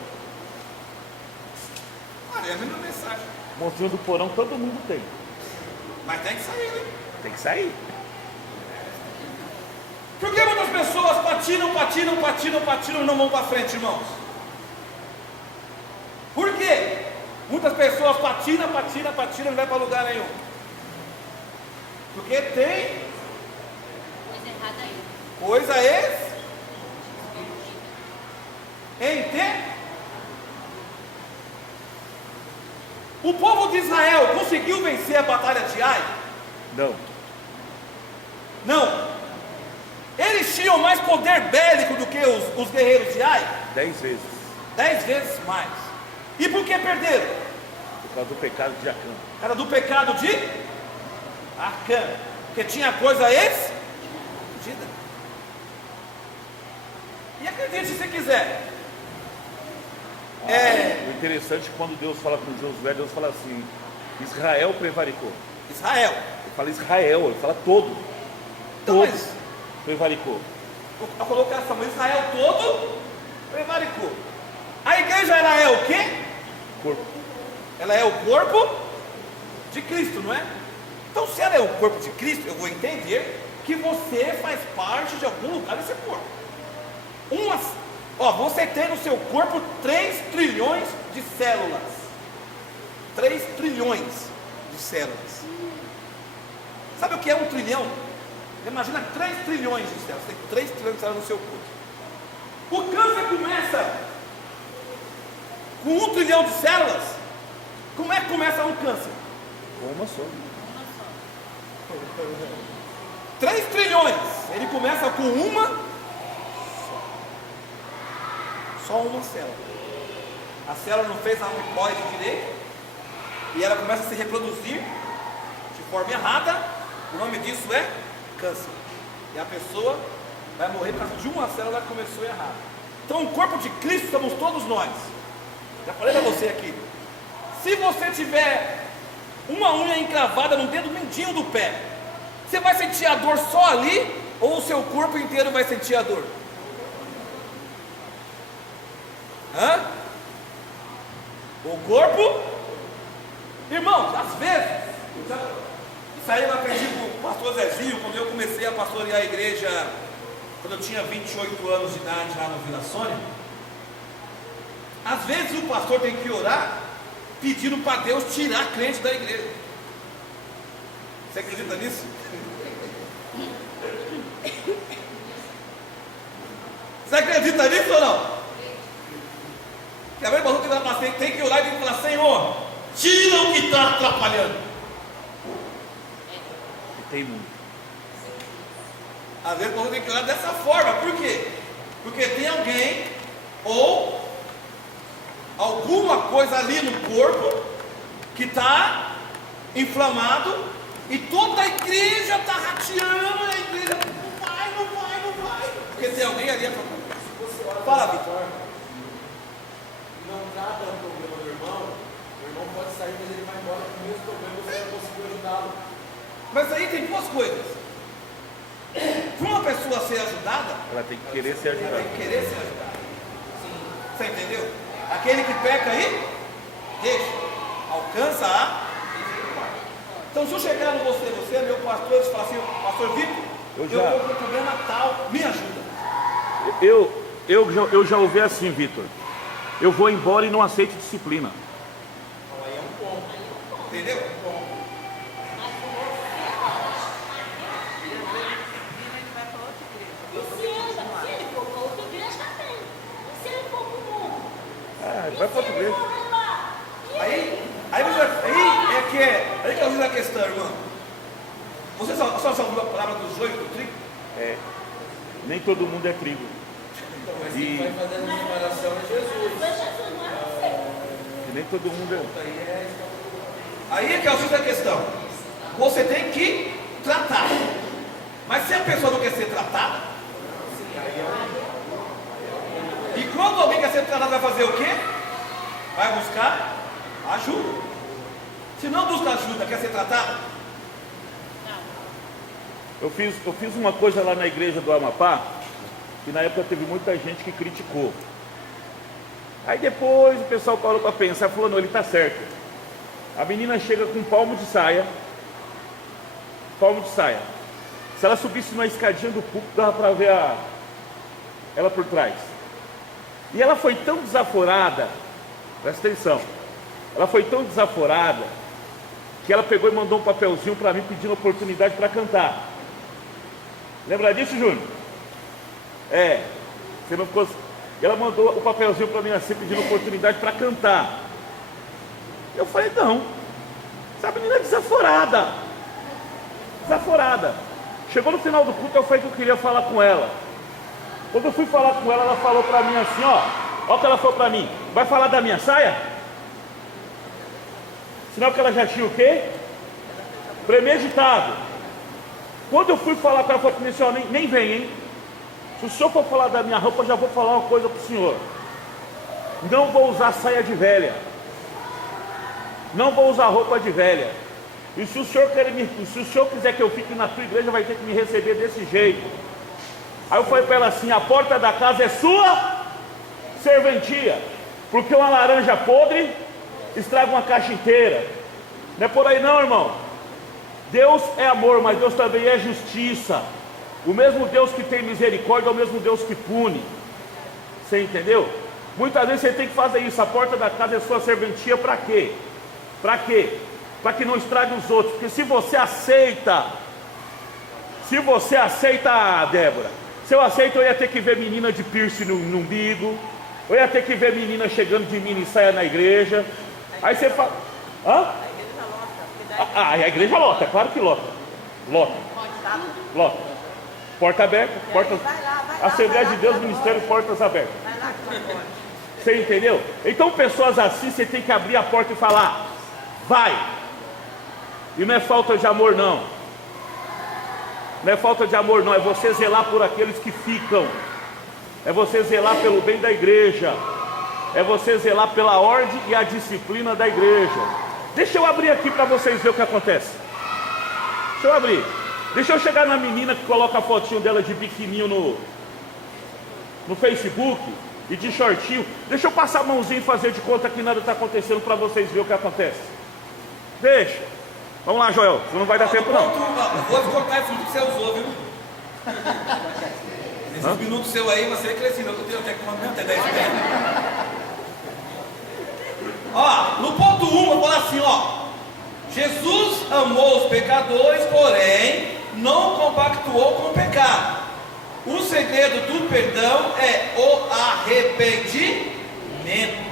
É a mesma mensagem. Monstrinho do porão todo mundo tem. Mas tem que sair, né? Tem que sair. Por que muitas pessoas patinam e não vão para frente, irmãos? Por quê? Muitas pessoas patinam e não vai para lugar nenhum. Porque tem Coisa errada aí. coisa entende? O povo de Israel conseguiu vencer a batalha de Ai? Não. Eles tinham mais poder bélico do que os guerreiros de Ai? 10 vezes. 10 vezes mais. E por que perderam? Por causa do pecado de Acã. Era do pecado de Acã. Porque tinha coisa escondida. E acredite se você quiser. O interessante é que quando Deus fala com Josué, Deus fala assim: Israel prevaricou. Israel. Ele fala Israel, ele fala todo. Então, Todos mas prevaricou. a colocação, Israel todo prevaricou. A igreja ela é o quê? Corpo. Ela é o corpo de Cristo, não é? Então, se ela é o corpo de Cristo, eu vou entender que você faz parte de algum lugar desse corpo. Você tem no seu corpo 3 trilhões de células. 3 trilhões de células. Sabe o que é 1 trilhão? Imagina 3 trilhões de células. Tem 3 trilhões de células no seu corpo. O câncer começa com 1 trilhão de células. Como é que começa um câncer? Com uma só. 3 trilhões. Ele começa com só uma célula. A célula não fez a amiploide direito e ela começa a se reproduzir de forma errada. O nome disso é câncer. E a pessoa vai morrer por causa de uma célula que começou errado. Então o corpo de Cristo somos todos nós. Já falei para você aqui. Se você tiver uma unha encravada no dedo mindinho do pé, você vai sentir a dor só ali ou o seu corpo inteiro vai sentir a dor? Hã? O corpo? Irmãos, às vezes, isso aí eu aprendi com o pastor Zezinho, quando eu comecei a pastorear a igreja, quando eu tinha 28 anos de idade lá no Vila Sônia. Às vezes o pastor tem que orar pedindo para Deus tirar a crente da igreja. Você acredita nisso? Você acredita nisso ou não? Que a mesma pastor tem que orar e tem que falar: Senhor, tira o que está atrapalhando. Tem muito. Às vezes o pastor tem que orar dessa forma. Por quê? Porque tem alguém ou alguma coisa ali no corpo que está inflamado e toda a igreja está rateando, a igreja não vai, porque tem alguém ali atrapalhando. Fala, Vitor. Não trata o problema do irmão, o irmão pode sair, mas ele vai embora com o mesmo problema, você não conseguiu ajudá-lo. Mas aí tem duas coisas. Para uma pessoa ser ajudada, Ela tem que querer ser ela ajudada. tem que querer ser ajudada. Você entendeu? Aquele que peca aí, deixa, alcança a. Então, se eu chegar no você é meu pastor, e falar assim: Pastor Vitor, eu estou com um problema tal, me ajuda. Eu já ouvi assim, Vitor. Eu vou embora e não aceito disciplina. Então, aí é um ponto. Entendeu? Vai para outra igreja. Aí que eu digo a questão, irmão. Você só ouviu a palavra do joio e do trigo? É, nem todo mundo é trigo. Mas quem vai fazer a separação é Jesus. E nem todo mundo é. Aí é que eu digo a questão. Você tem que tratar. Mas se a pessoa não quer ser tratada, e quando alguém quer ser tratado, vai fazer o quê? Vai buscar ajuda. Se não busca ajuda, quer ser tratado? Eu fiz uma coisa lá na igreja do Amapá, que na época teve muita gente que criticou. Aí depois o pessoal parou para pensar, falou: não, ele está certo. A menina chega com um palmo de saia. Se ela subisse numa escadinha do púlpito, dava para ver ela por trás. E ela foi tão desaforada, presta atenção, ela foi tão desaforada, que ela pegou e mandou um papelzinho para mim pedindo oportunidade para cantar. Lembra disso, Júnior? Você não ficou. Ela mandou o papelzinho para mim assim, pedindo oportunidade para cantar. Eu falei: não, essa menina é desaforada. Chegou no final do culto, eu falei que eu queria falar com ela. Quando eu fui falar com ela, ela falou para mim assim: ó o que ela falou para mim: vai falar da minha saia? Sinal que ela já tinha o quê? Premeditado. Quando eu fui falar com ela, ela falou assim: ó, nem vem, hein? Se o senhor for falar da minha roupa, eu já vou falar uma coisa para o senhor. Não vou usar saia de velha. Não vou usar roupa de velha. E se o senhor quiser que eu fique na tua igreja, vai ter que me receber desse jeito. Aí eu falei para ela assim: a porta da casa é sua serventia, porque uma laranja podre estraga uma caixa inteira. Não é por aí não, irmão. Deus é amor, mas Deus também é justiça. O mesmo Deus que tem misericórdia é o mesmo Deus que pune. Você entendeu? Muitas vezes você tem que fazer isso. A porta da casa é sua serventia para quê? Para quê? Para que não estrague os outros. Porque se você aceita, Débora, se eu aceito, eu ia ter que ver menina de piercing no umbigo, eu ia ter que ver menina chegando de mini saia na igreja. Aí você fala: hã? A igreja lota, claro que lota. Lota. Porta aberta, Assembleia de Deus, Ministério Portas Abertas. Você entendeu? Então pessoas assim, você tem que abrir a porta e falar: vai. E não é falta de amor não. Não é falta de amor não, é você zelar por aqueles que ficam. É você zelar pelo bem da igreja. É você zelar pela ordem e a disciplina da igreja. Deixa eu abrir aqui para vocês verem o que acontece. Deixa eu abrir. Deixa eu chegar na menina que coloca a fotinho dela de biquininho no Facebook. e de shortinho. Deixa eu passar a mãozinha e fazer de conta que nada está acontecendo para vocês verem o que acontece. Deixa. Vamos lá, Joel, você não vai dar tempo não. Vou cortar esse minuto que você usou, viu? Esses minutos seu aí, você vai crescer. Eu tenho até quanto mesmo? Até 10 metros. Ó, no ponto 1, eu vou falar assim, ó. Jesus amou os pecadores, porém não compactuou com o pecado. O segredo do perdão é o arrependimento.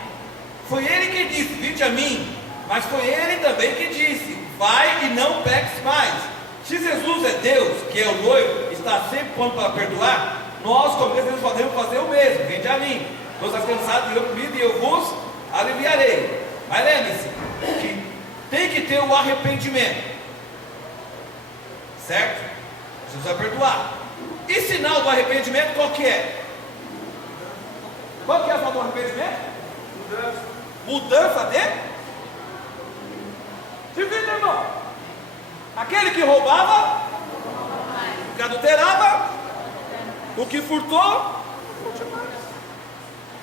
Foi ele que disse, vinde a mim, mas foi ele também que disse, vai e não peques mais. Se Jesus é Deus, que é o noivo, está sempre pronto para perdoar, nós como cristãos podemos fazer o mesmo, vinde a mim. Todos estão cansados de eu comigo e eu vos aliviarei. Mas lembre-se que tem que ter o arrependimento, certo? Jesus vai perdoar. E sinal do arrependimento qual que é? Qual que é a sinal do arrependimento? Mudança de vida, irmão. Aquele que roubava, o que adulterava, o que furtou,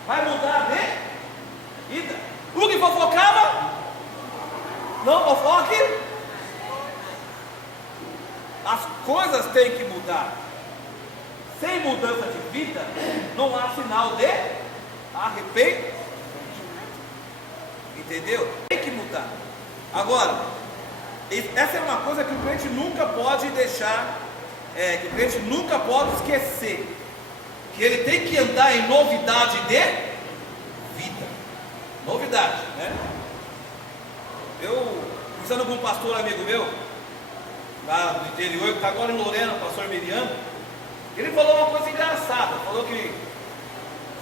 vai mudar de vida. O que fofocava, não fofoque. As coisas têm que mudar. Sem mudança de vida, não há sinal de arrependimento. Entendeu? Tem que mudar. Agora, essa é uma coisa que o crente nunca pode deixar, que o crente nunca pode esquecer. Que ele tem que andar em novidade de vida. Novidade, né? Eu, conversando com um pastor amigo meu, lá do interior, que está agora em Lorena, o pastor Miriam, ele falou uma coisa engraçada. Falou que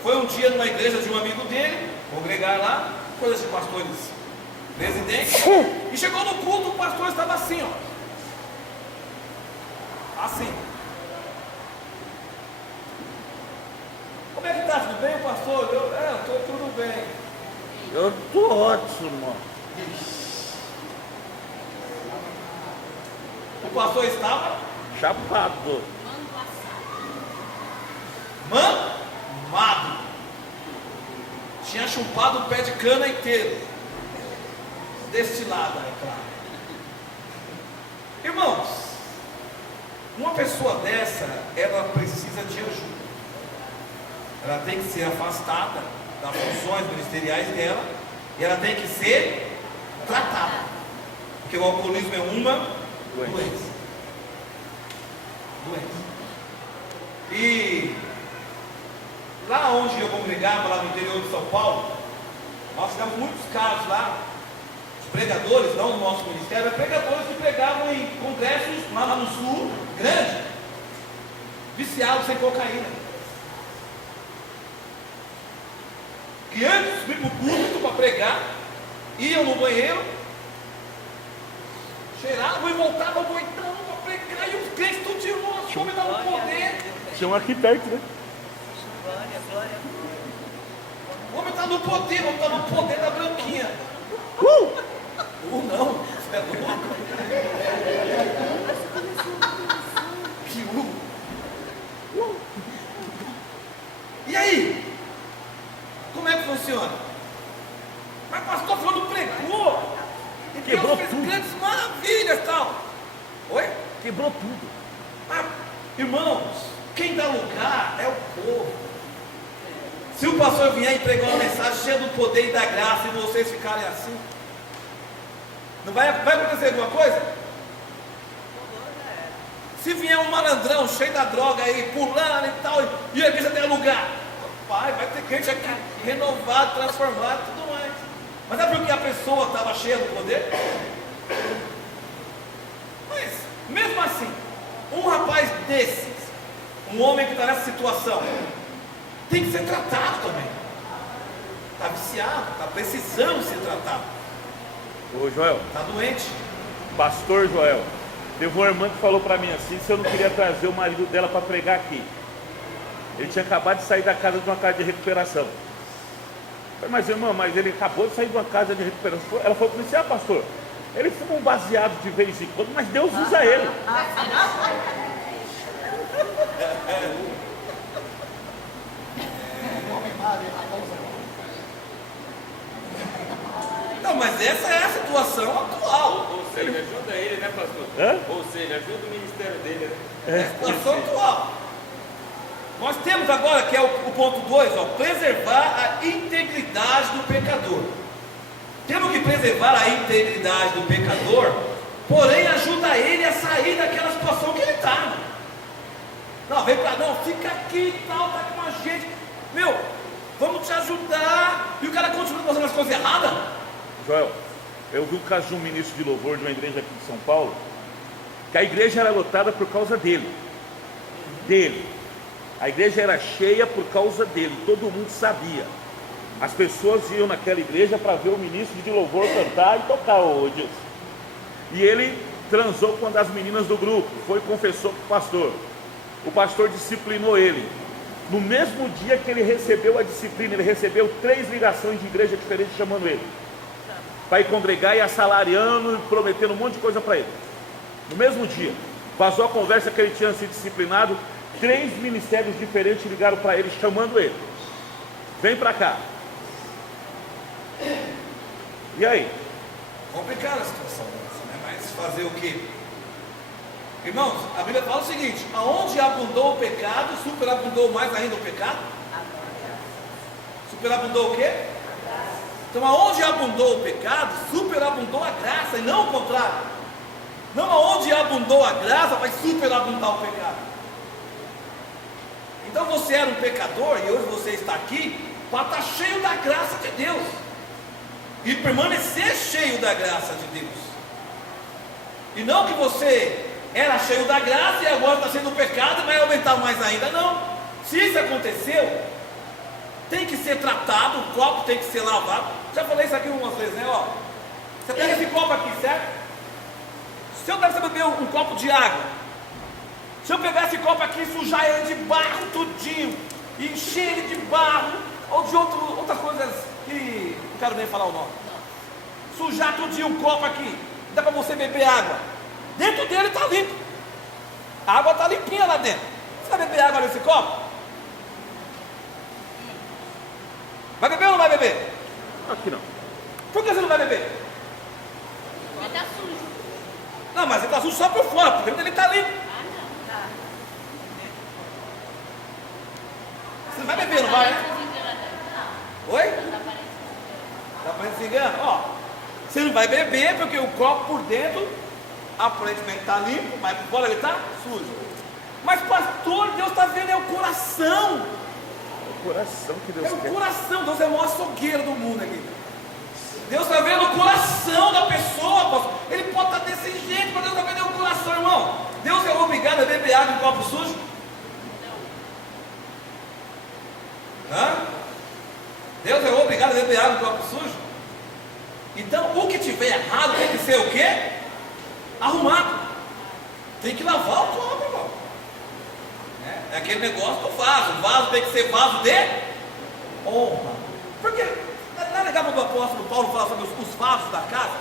foi um dia numa igreja de um amigo dele, congregar lá, coisas de pastores presidentes, e chegou no culto, o pastor estava assim, ó. Assim. Como é que está? Tudo bem, pastor? Eu estou tudo bem. Eu estou ótimo. O pastor estava Chapado. mamado. Tinha chupado o pé de cana inteiro. Destilado, é claro. Irmãos, uma pessoa dessa, ela precisa de ajuda. Ela tem que ser afastada das funções ministeriais dela e ela tem que ser tratada. Porque o alcoolismo é uma doença. E lá onde eu congregava, lá no interior de São Paulo, nós tivemos muitos casos lá, de pregadores, não no nosso ministério, mas pregadores que pregavam em congressos lá no sul, grande, viciados em cocaína. Que antes de subir para o púlpito para pregar, iam no banheiro, cheiravam e voltavam voitando para pregar, e os crentes tudo de novo, homem dava poder. Tinha um arquiteto, né? O homem está no poder, o homem está no poder da branquinha. Não, você é louco. Que E aí? Como é que funciona? Mas pastor falando pregou. E quebrou Deus fez tudo. grandes maravilhas e tal. Oi? Quebrou tudo. Mas, irmãos, quem dá lugar é o povo. Se o pastor vier e pregar uma mensagem cheia do poder e da graça e vocês ficarem assim, não vai acontecer alguma coisa? Se vier um malandrão cheio da droga aí, pulando e tal, e a igreja tem lugar, pai, vai ter crente aqui renovado, transformado, tudo mais. Mas é porque a pessoa estava cheia do poder? Mas, mesmo assim, um rapaz desses, um homem que está nessa situação, tem que ser tratado também. Está viciado, está precisando ser tratado. Ô Joel, Está doente. pastor Joel, teve uma irmã que falou para mim assim, se eu não queria trazer o marido dela para pregar aqui. Ele tinha acabado de sair da casa de uma casa de recuperação. Eu falei, mas irmã, mas ele acabou de sair de uma casa de recuperação. Ela falou para mim, pastor, ele fuma um baseado de vez em quando, mas Deus usa ele. mas essa é a situação atual. Ou seja, ajuda ele, né, pastor? Hã? Ou seja, ajuda o ministério dele, né? É a situação atual. Nós temos agora, que é o ponto 2, preservar a integridade do pecador. Temos que preservar a integridade do pecador, porém ajuda ele a sair daquela situação que ele está. Não, vem pra não, fica aqui e tal, tá com a gente. Meu, vamos te ajudar. E o cara continua fazendo as coisas erradas. Joel, eu vi o caso de um ministro de louvor de uma igreja aqui de São Paulo, que a igreja era lotada por causa dele. A igreja era cheia por causa dele, todo mundo sabia. As pessoas iam naquela igreja para ver o ministro de louvor cantar e tocar, ô Deus. E ele transou com uma das meninas do grupo, foi e confessou para o pastor. O pastor disciplinou ele. No mesmo dia que ele recebeu a disciplina, ele recebeu 3 ligações de igreja diferentes chamando ele para ir congregar e assalariando e prometendo um monte de coisa para ele. No mesmo dia, vazou a conversa que ele tinha sido disciplinado, 3 ministérios diferentes ligaram para ele chamando ele. Vem para cá. E aí? Complicada a situação dessa, né? Mas fazer o quê? Irmãos, a Bíblia fala o seguinte: aonde abundou o pecado, superabundou mais ainda o pecado? Superabundou o quê? Então aonde abundou o pecado, superabundou a graça, e não o contrário. Não aonde abundou a graça, vai superabundar o pecado. Então você era um pecador, e hoje você está aqui para estar cheio da graça de Deus, e permanecer cheio da graça de Deus. E não que você era cheio da graça e agora está cheio do pecado e vai aumentar mais ainda. Não. Se isso aconteceu, tem que ser tratado, o copo tem que ser lavado. Já falei isso aqui umas vezes, né? Ó, você pega esse copo aqui, certo? Se eu desse beber um copo de água, se eu pegar esse copo aqui e sujar ele de barro tudinho, e encher ele de barro, ou de outras coisas que não quero nem falar o nome, sujar tudinho o copo aqui, dá para você beber água. Dentro dele está limpo. A água está limpinha lá dentro. Você vai beber água nesse copo? Vai beber ou não vai beber? Aqui não. Por que você não vai beber? Vai estar sujo. Não, mas ele está sujo só por fora, por dentro ele está limpo. Ah, não. Tá. Você vai beber, não vai, né? Não. Oi? Tá parecendo. Está parecendo engano? Ó, você não vai beber porque o copo por dentro aparentemente está limpo, mas por fora ele está sujo. Mas pastor, Deus está vendo, é o coração. É o coração que Deus É o quer. coração. Deus é o maior açougueiro do mundo aqui. Deus está vendo o coração da pessoa, pastor. Ele pode estar desse jeito, mas Deus está vendo o coração, irmão. Deus é obrigado a beber água em copo sujo? Hã? Deus é obrigado a beber água em copo sujo? Então o que tiver errado tem que ser o quê? Arrumado. Tem que lavar o copo, irmão. É aquele negócio do vaso. O vaso tem que ser vaso de honra. Porque não é legal quando o apóstolo Paulo fala sobre os vasos da casa?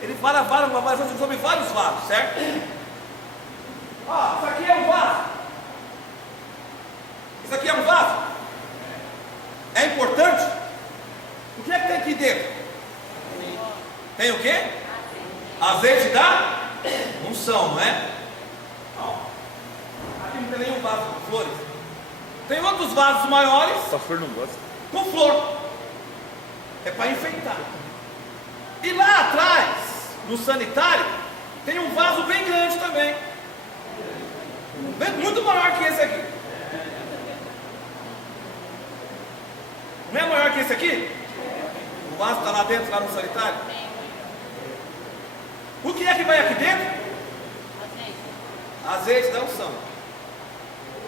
Ele fala sobre vários vasos, certo? Ó, isso aqui é um vaso. Isso aqui é um vaso. É importante? O que é que tem aqui dentro? Tem o quê? Azeite da unção, não é? Ó, aqui não tem nenhum vaso com flores. Tem outros vasos maiores O pastor não gosta. com flor. É para enfeitar. E lá atrás, no sanitário, tem um vaso bem grande também. Muito maior que esse aqui. Não é maior que esse aqui? O vaso está lá dentro, lá no sanitário. O que é que vai aqui dentro? Azeite da unção.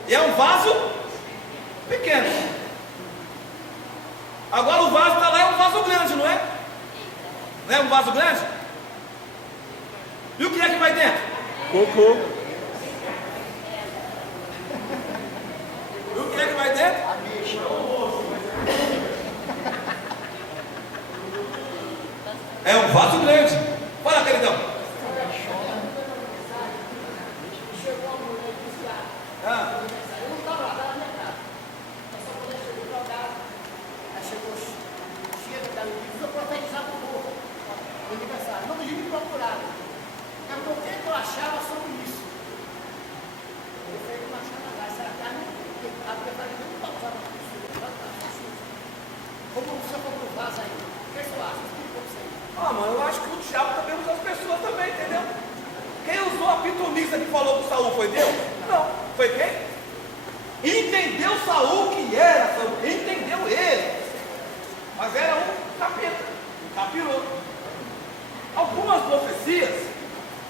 E é um vaso pequeno. Agora o vaso está lá, é um vaso grande, não é? Não é um vaso grande? E o que é que vai dentro? Cocô. E o que é que vai dentro? É um vaso grande. Fala, queridão. Chegou a mulher e disse lá, Ah, eu não estava lá na minha casa. Essa mulher chegou drogada. Aí chegou cheia da disse, eu profetizar para o povo. Ah, mano, eu acho que o diabo também usa as pessoas também, entendeu? Quem usou a pitonisa que falou com Saul foi Deus? Não. Foi quem? Entendeu Saul que era Saul, entendeu ele. Mas era um capeta, um capiroto. Algumas profecias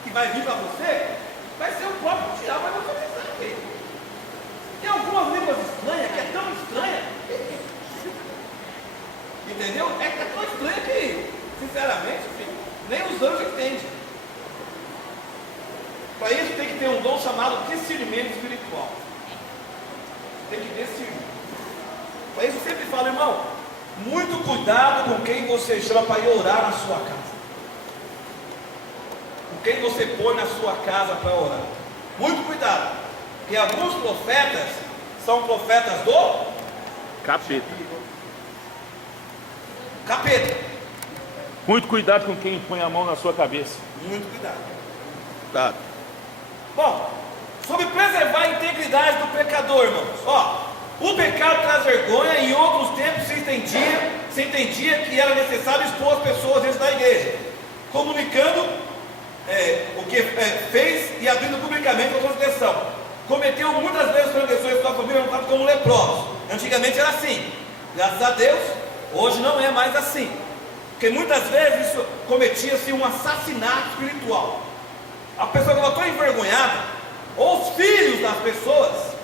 que vai vir para você, vai ser o próprio diabo, vai profetizar aqui. Tem algumas línguas estranhas, que é tão estranha. Entendeu? É tão estranha que, sinceramente, filho, nem os anjos entendem. Para isso tem que ter um dom chamado discernimento espiritual. Tem que discernir. Para isso eu sempre falo, irmão, muito cuidado com quem você chama para ir orar na sua casa. Com quem você põe na sua casa para orar. Muito cuidado. Porque alguns profetas são profetas do Capeta. capeta. Muito cuidado com quem põe a mão na sua cabeça. Muito cuidado. Tá. Bom, sobre preservar a integridade do pecador, irmãos. Ó, o pecado traz vergonha. Em outros tempos se entendia que era necessário expor as pessoas dentro da igreja, comunicando o que fez e abrindo publicamente a transgressão. Cometeu muitas vezes transgressões com a família, não como leprosos. Antigamente era assim. Graças a Deus, hoje não é mais assim. Porque muitas vezes isso cometia-se um assassinato espiritual. A pessoa estava tão envergonhada, ou os filhos das pessoas,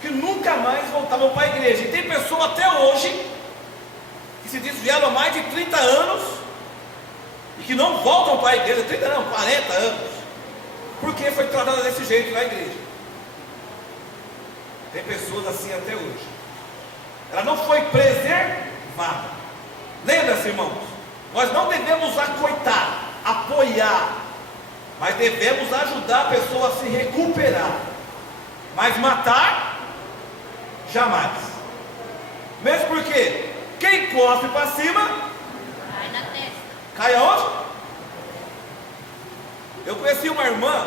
que nunca mais voltavam para a igreja. E tem pessoa até hoje que se desviaram há mais de 30 anos e que não voltam para a igreja, 30 não, 40 anos, porque foi tratada desse jeito na igreja. Tem pessoas assim até hoje. Ela não foi preservada. Lembra-se, irmãos, nós não devemos acoitar, apoiar, mas devemos ajudar a pessoa a se recuperar. Mas matar, jamais. Mesmo porque quem cospe para cima, Cai na testa. cai aonde? Eu conheci uma irmã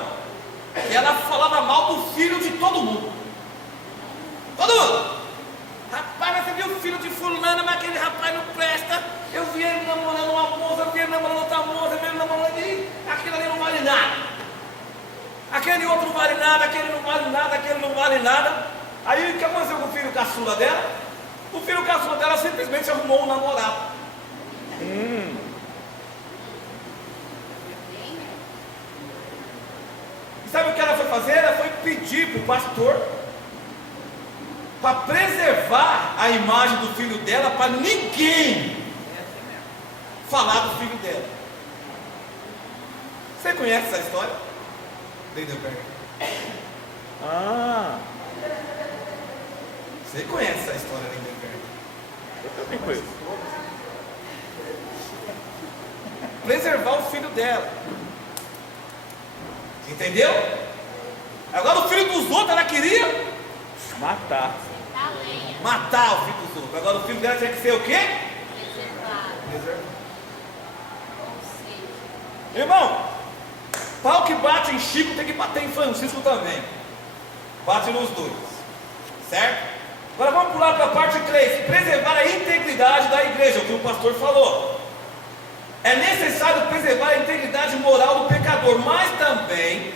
que ela falava mal do filho de todo mundo. Todo mundo. Rapaz, você viu o filho de fulano, mas aquele rapaz não presta. Eu vi ele namorando uma moça, eu vi ele namorando outra moça, eu vi ele namorando ali. Aquele ali não vale nada. Aquele outro não vale nada, aquele não vale nada, aquele não vale nada. Aí o que aconteceu com o filho caçula dela? O filho caçula dela simplesmente arrumou um namorado. E sabe o que ela foi fazer? Ela foi pedir para o pastor para preservar a imagem do filho dela, para ninguém falar do filho dela. Você conhece essa história? Leidenberg. Você conhece essa história, Leidenberg? Eu também conheço. Preservar o filho dela. Entendeu? Agora o filho dos outros ela queria Matar. Tá lenha. matar o filho dos outros. Agora o filho dela tinha que ser o quê? Preservado. Preservar. Ou seja, Irmão, pau que bate em Chico tem que bater em Francisco também. Bate nos dois. Certo? Agora vamos pular para a parte 3. Preservar a integridade da igreja, o que o pastor falou. É necessário preservar a integridade moral do pecador, mas também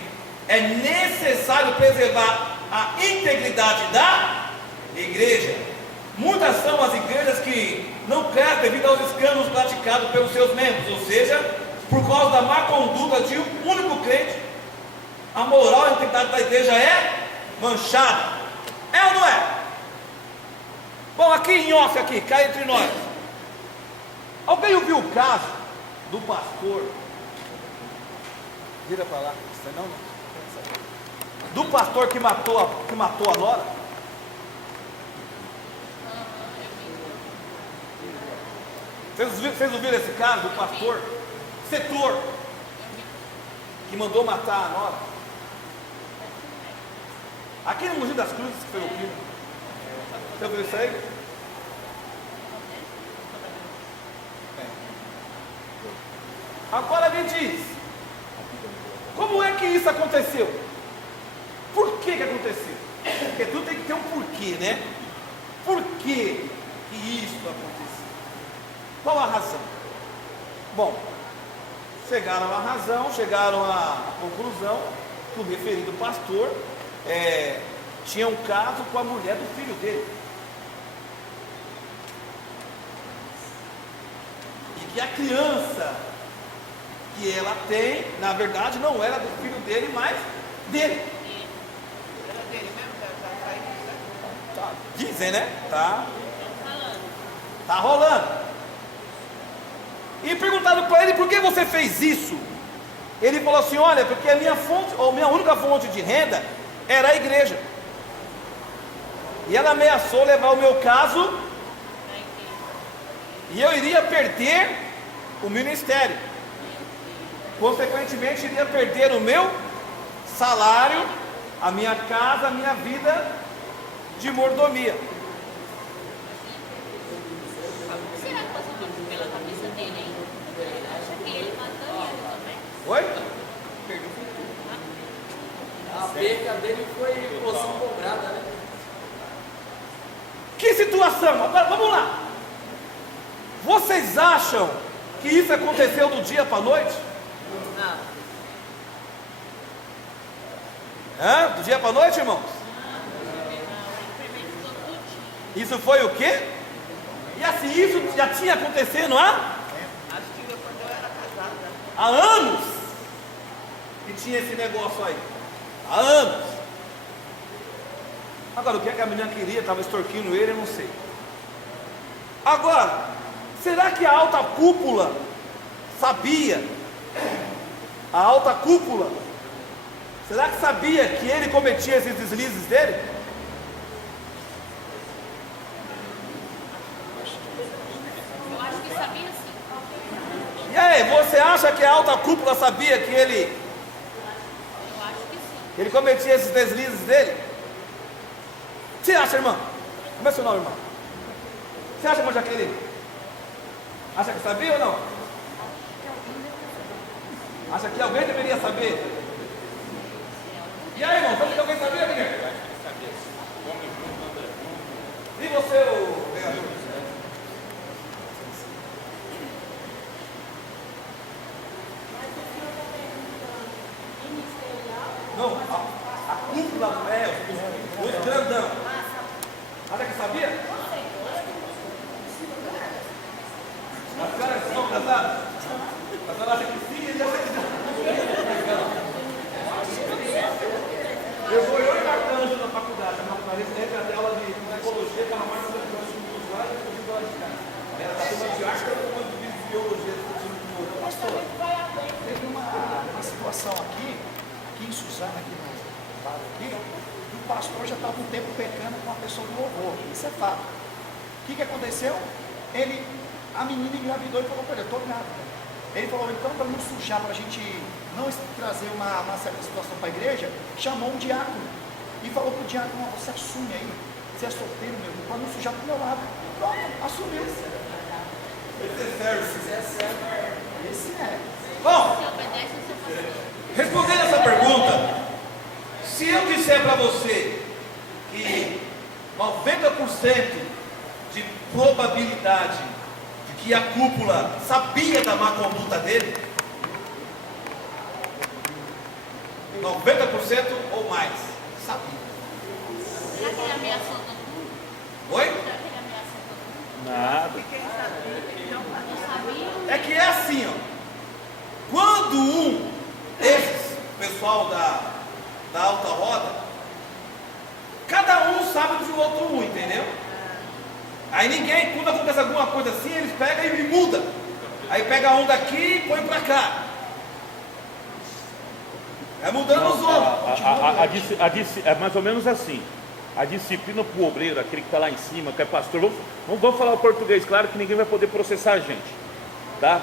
é necessário preservar a integridade da igreja. Muitas são as igrejas que não crescem devido aos escândalos praticados pelos seus membros, ou seja, por causa da má conduta de um único crente, a moral e a integridade da igreja é manchada. É ou não é? Bom, aqui em off, aqui, cá entre nós. Alguém ouviu o caso do pastor? Vira para lá, você não? Do pastor que matou a nora? Vocês ouviram esse caso do pastor Setor, que mandou matar a nora? Aqui no Mogi das Cruzes, que foi o filho. Você ouviu isso aí? Agora me diz, como é que isso aconteceu? Por que aconteceu? Porque tudo tem que ter um porquê, né? Por que isso aconteceu? Qual a razão? Bom, chegaram à razão, chegaram à conclusão que o referido pastor tinha um caso com a mulher do filho dele. E que a criança que ela tem, na verdade, não era do filho dele, mas dele. Era dele mesmo? Tá aí, né? Tá, dizem, né? Tá rolando. E perguntaram para ele: por que você fez isso? Ele falou assim: olha, porque a minha fonte, ou minha única fonte de renda era a igreja. E ela ameaçou levar o meu caso e eu iria perder o ministério. Consequentemente, iria perder o meu salário, a minha casa, a minha vida de mordomia. O que será que passou pela cabeça dele, hein? Ele acha que ele matou ele também. Oi? A perca dele foi poção cobrada, né? Que situação? Agora vamos lá. Vocês acham que isso aconteceu do dia para a noite? Não. Do dia para a noite, irmãos? Isso foi o quê? E assim, isso já tinha acontecido há? Acho que eu, quando eu era casada. Há anos que tinha esse negócio aí. Há anos. Agora, o que é que a menina queria? Estava extorquindo ele, eu não sei. Agora, será que a alta cúpula sabia? A alta cúpula, será que sabia que ele cometia esses deslizes dele? Eu acho que sabia sim. E aí, você acha que a alta cúpula sabia que ele Eu acho que sim. Ele cometia esses deslizes dele? Você acha, irmã? Como é seu nome, irmã? Você acha, irmã Jaqueline? Acha que sabia ou não? Acha que alguém deveria saber? E aí, irmão? Você acha que alguém sabia, Guilherme? E você, o vereador? Não, a cúpula os grandão. Acha que sabia? As caras são casadas? A senhora acha que sim, ele acha que não. Eu vou eu e Marcanjo na faculdade, entra até aula de ecologia, que ela marca os estudos lá e depois de de cá. Ela está tomando de arte, ela está tomando de biologia, discutindo com o outro. Pastor, teve uma situação aqui em Suzana, aqui no bar aqui, o pastor já estava um tempo pecando com uma pessoa do louvor. Isso é fato. O que aconteceu? A menina engravidou e falou para ele: eu estou grávida. Ele falou: então, para não sujar, para a gente não trazer uma certa situação para a igreja, chamou um diácono e falou para o diácono: você assume aí, você é solteiro, meu irmão, para não sujar para o meu lado. Pronto, assumiu. Esse é. Bom, Se obedece, você faz. respondendo essa pergunta, se eu disser para você que 90% de probabilidade de que a cúpula sabia da má conduta dele, 90% ou mais sabia. Será que ele ameaçou todo mundo? Oi? Será que ele ameaçou todo mundo? Nada. Quem sabia, Não sabia? É que é assim, ó. Quando esse pessoal da alta roda, cada um sabe do outro um, entendeu? Aí ninguém, quando acontece alguma coisa assim, eles pegam e mudam. Aí pega um daqui e põe pra cá. É mudando os outros. É mais ou menos assim. A disciplina para o obreiro, aquele que está lá em cima, que é pastor. Vamos falar o português, claro que ninguém vai poder processar a gente. Tá?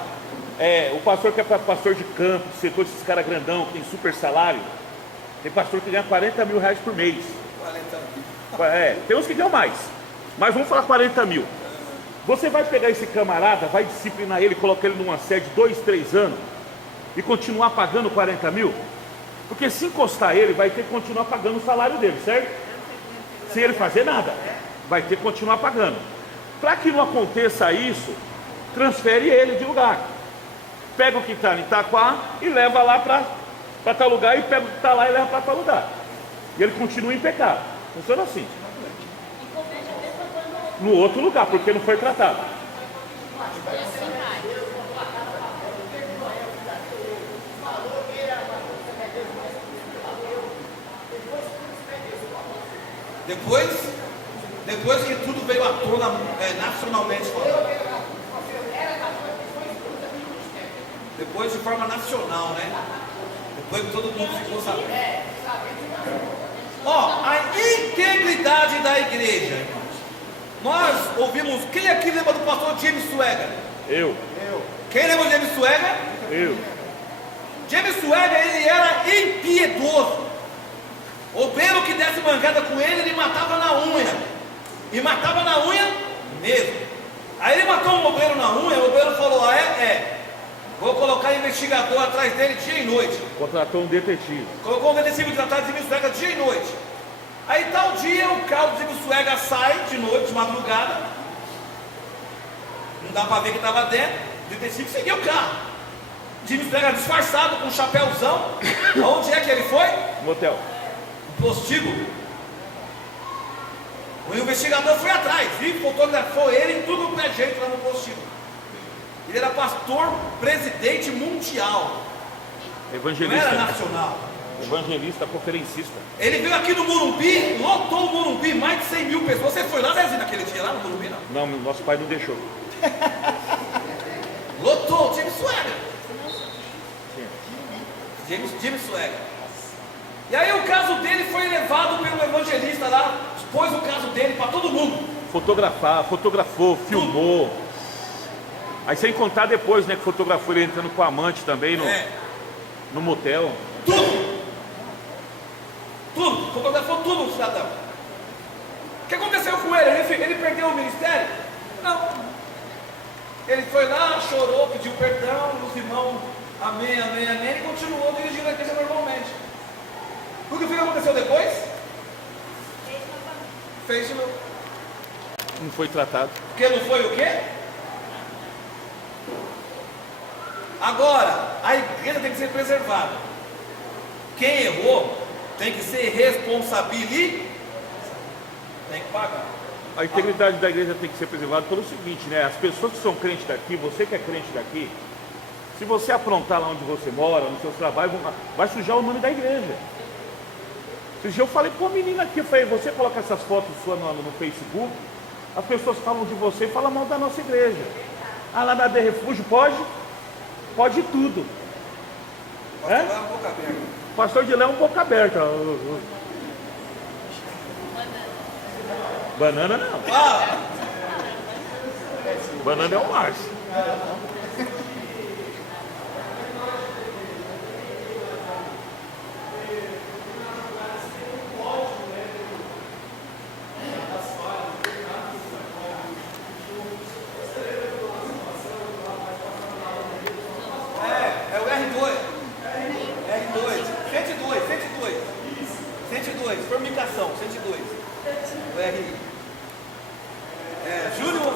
O pastor que é pastor de campo, setor esses caras grandão, que tem super salário. Tem pastor que ganha 40 mil reais por mês. 40 mil. Tem uns que ganham mais. Mas vamos falar 40 mil. Você vai pegar esse camarada, vai disciplinar ele, colocar ele numa série de 2, 3 anos e continuar pagando 40 mil? Porque se encostar ele, vai ter que continuar pagando o salário dele, certo? Sem ele fazer nada, vai ter que continuar pagando. Para que não aconteça isso, transfere ele de lugar. pega o que está em Itaquá e leva lá para tal lugar, e pega o que está lá e leva para tal lugar. E ele continua em pecado. Funciona assim. No outro lugar, porque não foi tratado. Depois que tudo veio à tona, nacionalmente falando. Depois de forma nacional, né? Depois que todo mundo ficou sabendo. Ó, a integridade da igreja, irmãos. Nós ouvimos, quem aqui lembra do pastor James Swagger? Eu. Quem lembra de James Swagger? Eu. James Swagger, ele era impiedoso. O obreiro que desse mancada com ele matava na unha. E matava na unha mesmo. Aí ele matou um obreiro na unha, o obreiro falou, vou colocar investigador atrás dele dia e noite. Contratou um detetive. Colocou um detetive de tratar de James Swagger dia e noite. Aí tal dia o carro do James Swagger sai de noite, de madrugada. Não dá para ver que estava dentro. O detetive seguiu o carro. James Swagger disfarçado, com um chapéuzão. Aonde é que ele foi? Motel. Prostíbulo. O investigador foi atrás e fotografou ele em tudo que é jeito lá no prostíbulo. Ele era pastor, presidente mundial. Evangelista. Não era nacional. Evangelista, conferencista. Ele veio aqui no Morumbi, lotou o Morumbi, mais de 100 mil pessoas. Você foi lá, Zezinho, naquele dia lá no Morumbi, não? Não, nosso pai não deixou. Lotou, James Swagger. James Swagger. E aí o caso dele foi levado pelo evangelista lá, expôs o caso dele para todo mundo. Fotografou, filmou. Aí sem contar depois, né, que fotografou ele entrando com a amante também no motel. Tudo, fotografou tudo o cidadão. O que aconteceu com ele? Ele perdeu o ministério? Não. Ele foi lá, chorou, pediu perdão, os irmãos, amém, amém, amém, e continuou dirigindo a igreja normalmente. O que aconteceu depois? Fez de novo. Não foi tratado. Porque não foi o quê? Agora, a igreja tem que ser preservada. Quem errou tem que ser responsabilizado. Tem que pagar. A integridade da igreja tem que ser preservada pelo seguinte, né? As pessoas que são crentes daqui, você que é crente daqui, se você aprontar lá onde você mora, no seu trabalho, vai sujar o nome da igreja. Esse dia eu falei com uma menina aqui, eu falei, você coloca essas fotos suas no Facebook, as pessoas falam de você e falam mal da nossa igreja. Ah, lá na De Refúgio pode? Pode tudo. Pastor de Léo é um boca aberta. Banana não. Banana é o Márcio. É o R2. R2. 102. Formicação, 102. O R. Júnior.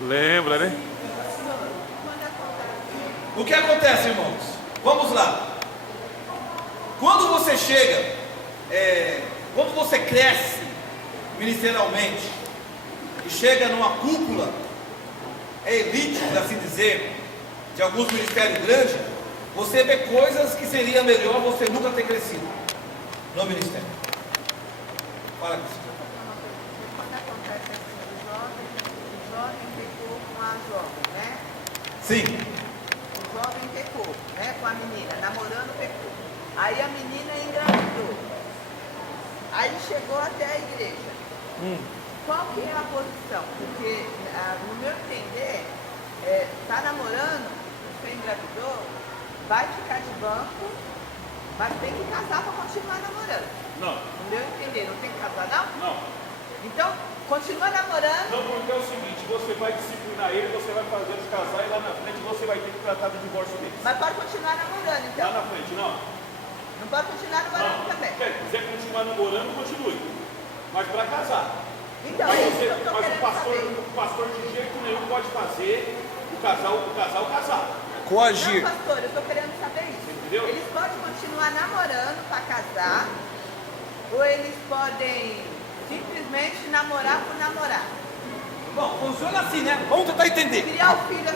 Lembra, né? O que acontece, irmãos? Vamos lá. Quando você chega, quando você cresce ministerialmente e chega numa cúpula elite, por assim dizer, de alguns ministérios grandes, você vê coisas que seria melhor você nunca ter crescido no ministério. Fala com você. Quando acontece assim, o jovem pecou com a jovem, né? Sim. O jovem pecou, né? Com a menina, namorando pecou. Aí a menina engravidou. Aí chegou até a igreja. Qual que é a posição? Porque, no meu entender, tá namorando, você engravidou, vai ficar de banco, mas tem que casar para continuar namorando. Não. No meu entender, não tem que casar não? Não. Então, continua namorando. Não, porque é o seguinte, você vai disciplinar ele, você vai fazer eles casar e lá na frente você vai ter que tratar do divórcio deles. Mas pode continuar namorando, então. Lá na frente, não. Não pode continuar namorando também. Se quiser continuar namorando, continue. Mas para casar. Então, Mas, é isso que eu tô mas querendo saber. o pastor de jeito nenhum pode fazer o casal casar. Coagir. Não, pastor, eu tô querendo saber isso. Entendeu? Eles podem continuar namorando para casar, ou eles podem simplesmente namorar por namorar. Bom, funciona assim, né? Vamos tentar entender. Criar o filho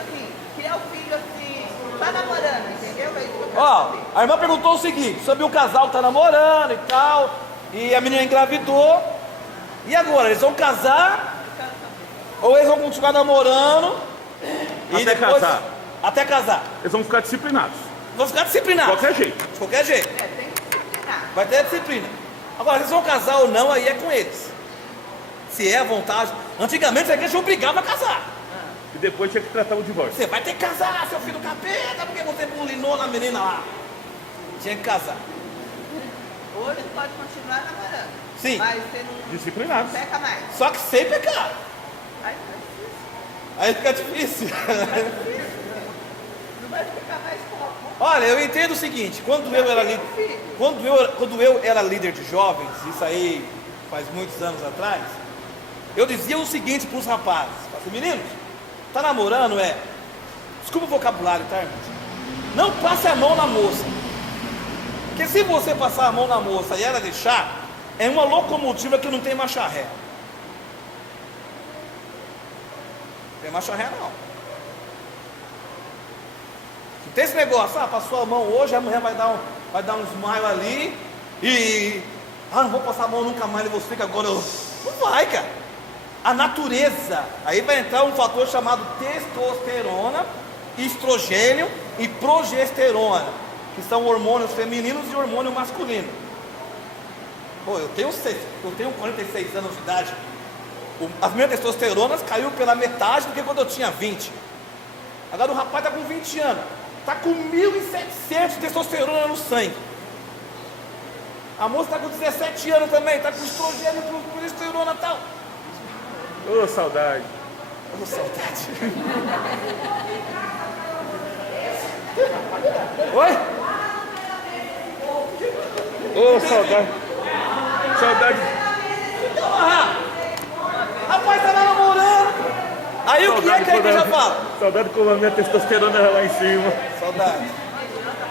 assim, só namorando, entendeu? É isso que eu quero Ó, saber. a irmã perguntou o seguinte, sobre o casal que tá namorando e tal, e a menina engravidou. E agora, eles vão casar ou eles vão continuar namorando e Até depois casar. até casar? Eles vão ficar disciplinados. Vão ficar De disciplinados. qualquer jeito. De qualquer jeito. Tem que disciplinar. Vai ter disciplina. Agora, eles vão casar ou não, aí é com eles. Se é a vontade. Antigamente a igreja obrigava a casar. E depois tinha que tratar o divórcio. Você vai ter que casar, seu filho do capeta, porque você bulinou na menina lá. Tinha que casar. Ou eles podem continuar namorando. Sim. Mas você não Disciplinados. peca mais. Só que sem pecar. Aí fica difícil. Aí fica difícil. Não vai ficar mais como. Olha, eu entendo o seguinte, quando eu era líder de jovens, isso aí faz muitos anos atrás, eu dizia o seguinte para os rapazes, assim, meninos, tá namorando, desculpa o vocabulário, tá, irmãos? Não passe a mão na moça, porque se você passar a mão na moça e ela deixar, é uma locomotiva que não tem marcha ré. Não tem marcha ré não. Não tem esse negócio, passou a mão hoje, amanhã vai dar um smile ali e não vou passar a mão nunca mais e você que agora eu. Não vai, cara. A natureza, aí vai entrar um fator chamado testosterona, estrogênio e progesterona, que são hormônios femininos e hormônio masculino. Pô, eu tenho 46 anos de idade. As minhas testosteronas caiu pela metade do que quando eu tinha 20. Agora o rapaz está com 20 anos. Está com 1.700 de testosterona no sangue. A moça está com 17 anos também. Está com estrogênio, progesterona e tal. Ô, saudade. Ô, saudade. Oi? Ô, saudade. Saudade. Rapaz, tá namorando. Aí o que é que a igreja fala? Saudade como a minha testosterona era lá em cima. Saudade.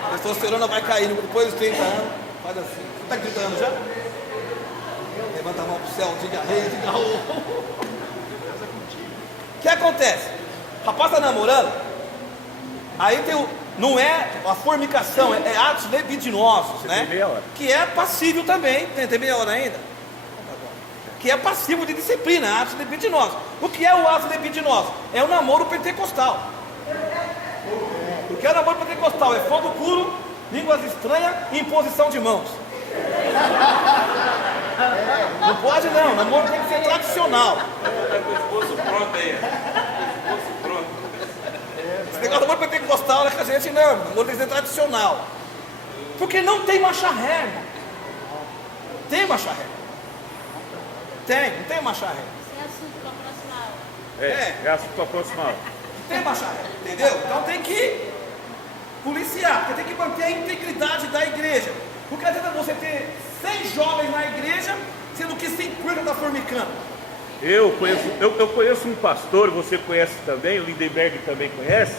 A testosterona vai caindo depois dos 30 anos. Faz assim. Você tá com 30 anos já? Levanta a mão pro céu, diga rei, diga ô. O que acontece? O rapaz tá namorando. Aí tem não é a fornicação, é atos libidinosos, né? Tem meia hora. Que é passível também. Tem meia hora ainda? Que é passivo de disciplina, atos libidinosos. O que é o ato libidinoso? É o namoro pentecostal. O que é o namoro pentecostal? É fogo puro, línguas estranhas e imposição de mãos. Não pode não, namoro tem que ser tradicional. O esposo pronto aí. O esposo pronto. Esse negócio de namoro pentecostal é que a gente não, namoro tem que ser tradicional. Porque não tem marcha ré, irmão. Tem marcha ré. Não tem marcha ré. Esse é assunto para a próxima aula. É assunto para a próxima aula. Não tem marcha ré, entendeu? Então tem que policiar, porque tem que manter a integridade da igreja. Porque adianta você ter 100 jovens na igreja, sendo que 50 está fornicando. Eu conheço um pastor, você conhece também, o Lindenberg também conhece,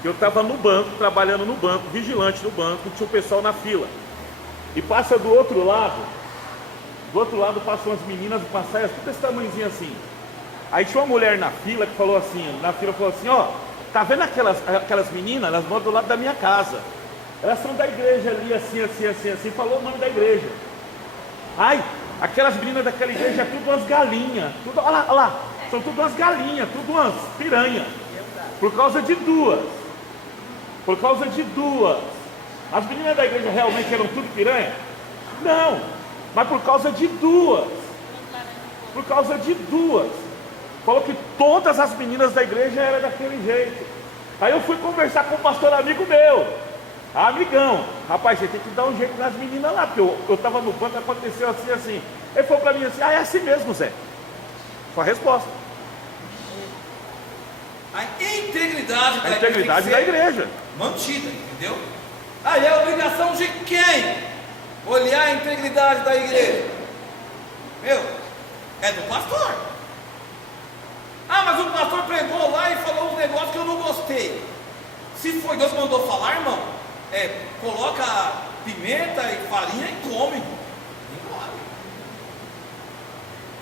que eu estava no banco, trabalhando no banco, vigilante no banco, tinha o pessoal na fila. E passa do outro lado passam umas meninas com uma saia tudo desse tamanhozinho assim. Aí tinha uma mulher na fila que falou assim, ó, tá vendo aquelas meninas? Elas moram do lado da minha casa. Elas são da igreja ali, assim, falou o nome da igreja. Ai, aquelas meninas daquela igreja é tudo umas galinhas. Olha lá, são tudo umas galinhas, tudo umas piranhas. Por causa de duas. As meninas da igreja realmente eram tudo piranha? Não, mas por causa de duas. Falou que todas as meninas da igreja eram daquele jeito. Aí eu fui conversar com um pastor amigo meu, amigão. Rapaz, você tem que dar um jeito nas meninas lá, porque eu estava no banco, aconteceu assim. Ele falou para mim assim, é assim mesmo, Zé. Foi a resposta. A integridade A integridade da igreja. mantida, entendeu? Aí é obrigação de quem? Olhar a integridade da igreja. Meu, é do pastor. Ah, mas o pastor pregou lá e falou um negócio que eu não gostei. Se foi Deus que mandou falar, irmão, coloca pimenta e farinha e come.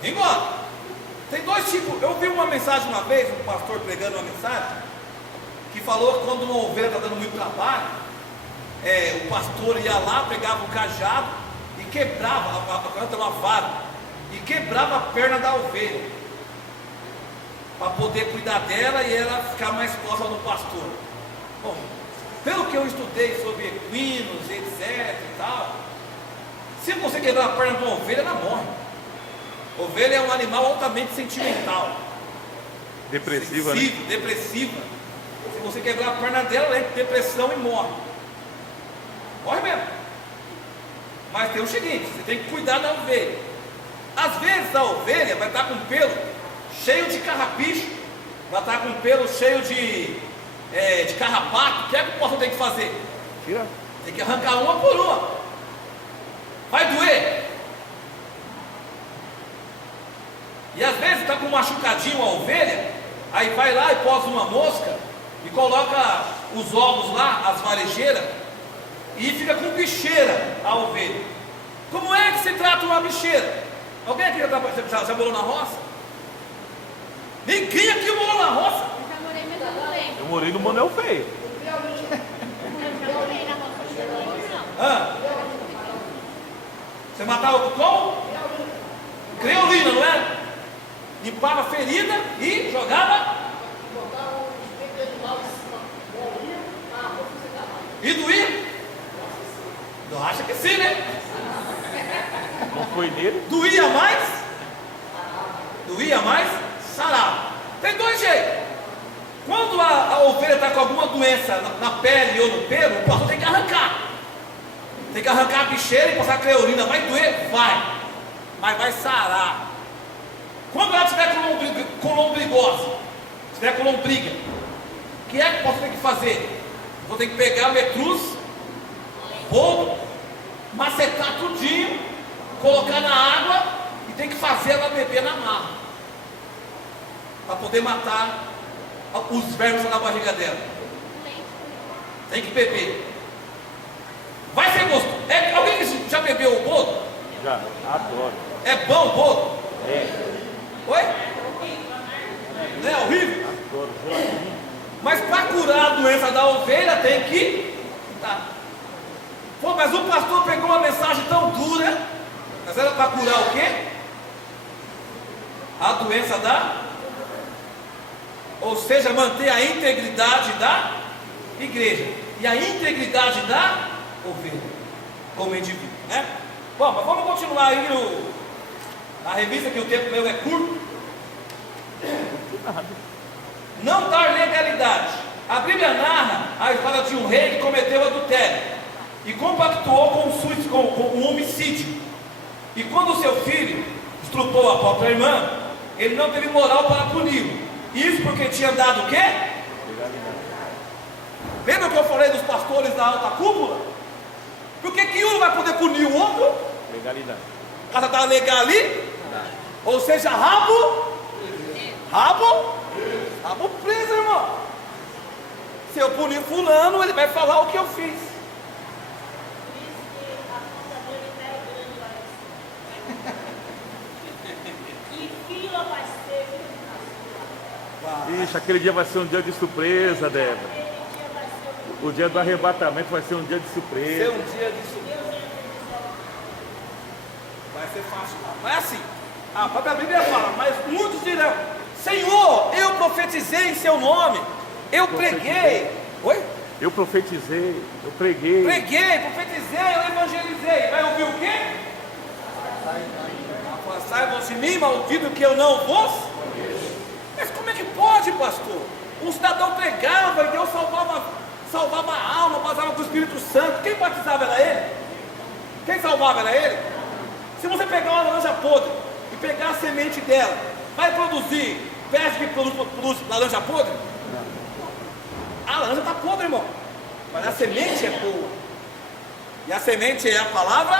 Engole. Tem dois tipos. Eu vi uma mensagem uma vez, um pastor pregando uma mensagem, que falou que quando uma ovelha está dando muito trabalho, o pastor ia lá, pegava o cajado e quebrava, uma vara, e quebrava a perna da ovelha, para poder cuidar dela e ela ficar mais próxima do pastor. Bom, pelo que eu estudei sobre equinos, etc e tal, se você quebrar a perna de uma ovelha, ela morre. Ovelha é um animal altamente sentimental, Depressiva, sensível, né? depressiva. Se você quebrar a perna dela, ela entra em depressão e morre. Morre mesmo. Mas tem o seguinte, você tem que cuidar da ovelha. Às vezes a ovelha vai estar com pelo cheio de carrapicho, vai estar com pelo cheio de carrapato. O que é que o pastor tem que fazer? Tira. Tem que arrancar uma por uma. Vai doer. E às vezes está com um machucadinho a ovelha, aí vai lá e posa uma mosca e coloca os ovos lá, as varejeiras, e fica com bicheira a ovelha. Como é que se trata uma bicheira? Alguém aqui já morou na roça? Ninguém aqui morou na roça? Eu já morei, mas eu não lembro. Eu morei no Manuel Feio. Eu já morei na roça, mas eu não lembro, não. Ah. Você matava com como? Creolina, não é? Limpava a ferida e jogava. E doía? Eu acho que sim, né? Não foi nele? Doía mais? Doía mais? Sarava. Tem dois jeitos. Quando a ovelha está com alguma doença na pele ou no pelo, o pastor tem que arrancar. Tem que arrancar a bicheira e passar a creolina. Vai doer? Vai. Mas vai sarar. Quando ela estiver com lombrigose, estiver com lombriga, o que é que eu posso ter que fazer? Eu vou ter que pegar metruz, boldo, macetar tudinho, colocar na água e tem que fazer ela beber na marra, para poder matar os vermes na barriga dela. Tem que beber. Vai ser gosto. Alguém que já bebeu o boldo? Já, adoro. É bom o boldo? É. Oi? Não é horrível? Adoro. Mas para curar a doença da ovelha tem que. Tá. Pô, mas o pastor pegou uma mensagem tão dura. Mas era para curar o quê? A doença da. Ou seja, manter a integridade da igreja. E a integridade da ovelha. Como indivíduo, né? Bom, mas vamos continuar aí a revista, que o tempo meu é curto. Não dar legalidade. A Bíblia narra a história de um rei que cometeu adultério e compactuou com um homicídio. E quando seu filho estrupou a própria irmã, ele não teve moral para puni-lo. Isso porque tinha dado o quê? Legalidade. Lembra que eu falei dos pastores da alta cúpula? Por que um vai poder punir o outro? Legalidade. O cara está legal ali? Ou seja, rabo preso, irmão. Se eu punir fulano, ele vai falar o que eu fiz. Ixi, aquele dia vai ser um dia de surpresa, Débora. O dia do arrebatamento vai ser um dia de surpresa. Ser um dia de surpresa. Vai ser fácil, não. Não é assim. A própria Bíblia fala, mas muitos dirão: Senhor, eu profetizei em seu nome, eu preguei. Oi? Eu profetizei, eu preguei. Preguei, profetizei, eu evangelizei. Vai ouvir o quê? Afastai-vos de mim, maldito, que eu não vos. Mas como é que pode, pastor? Um cidadão pregava e Deus salvava a alma, batizava com o Espírito Santo. Quem batizava era ele? Quem salvava era ele? Se você pegar uma laranja podre e pegar a semente dela, vai produzir pés que produz laranja podre? A laranja está podre, irmão. Mas a semente é boa. E a semente é a palavra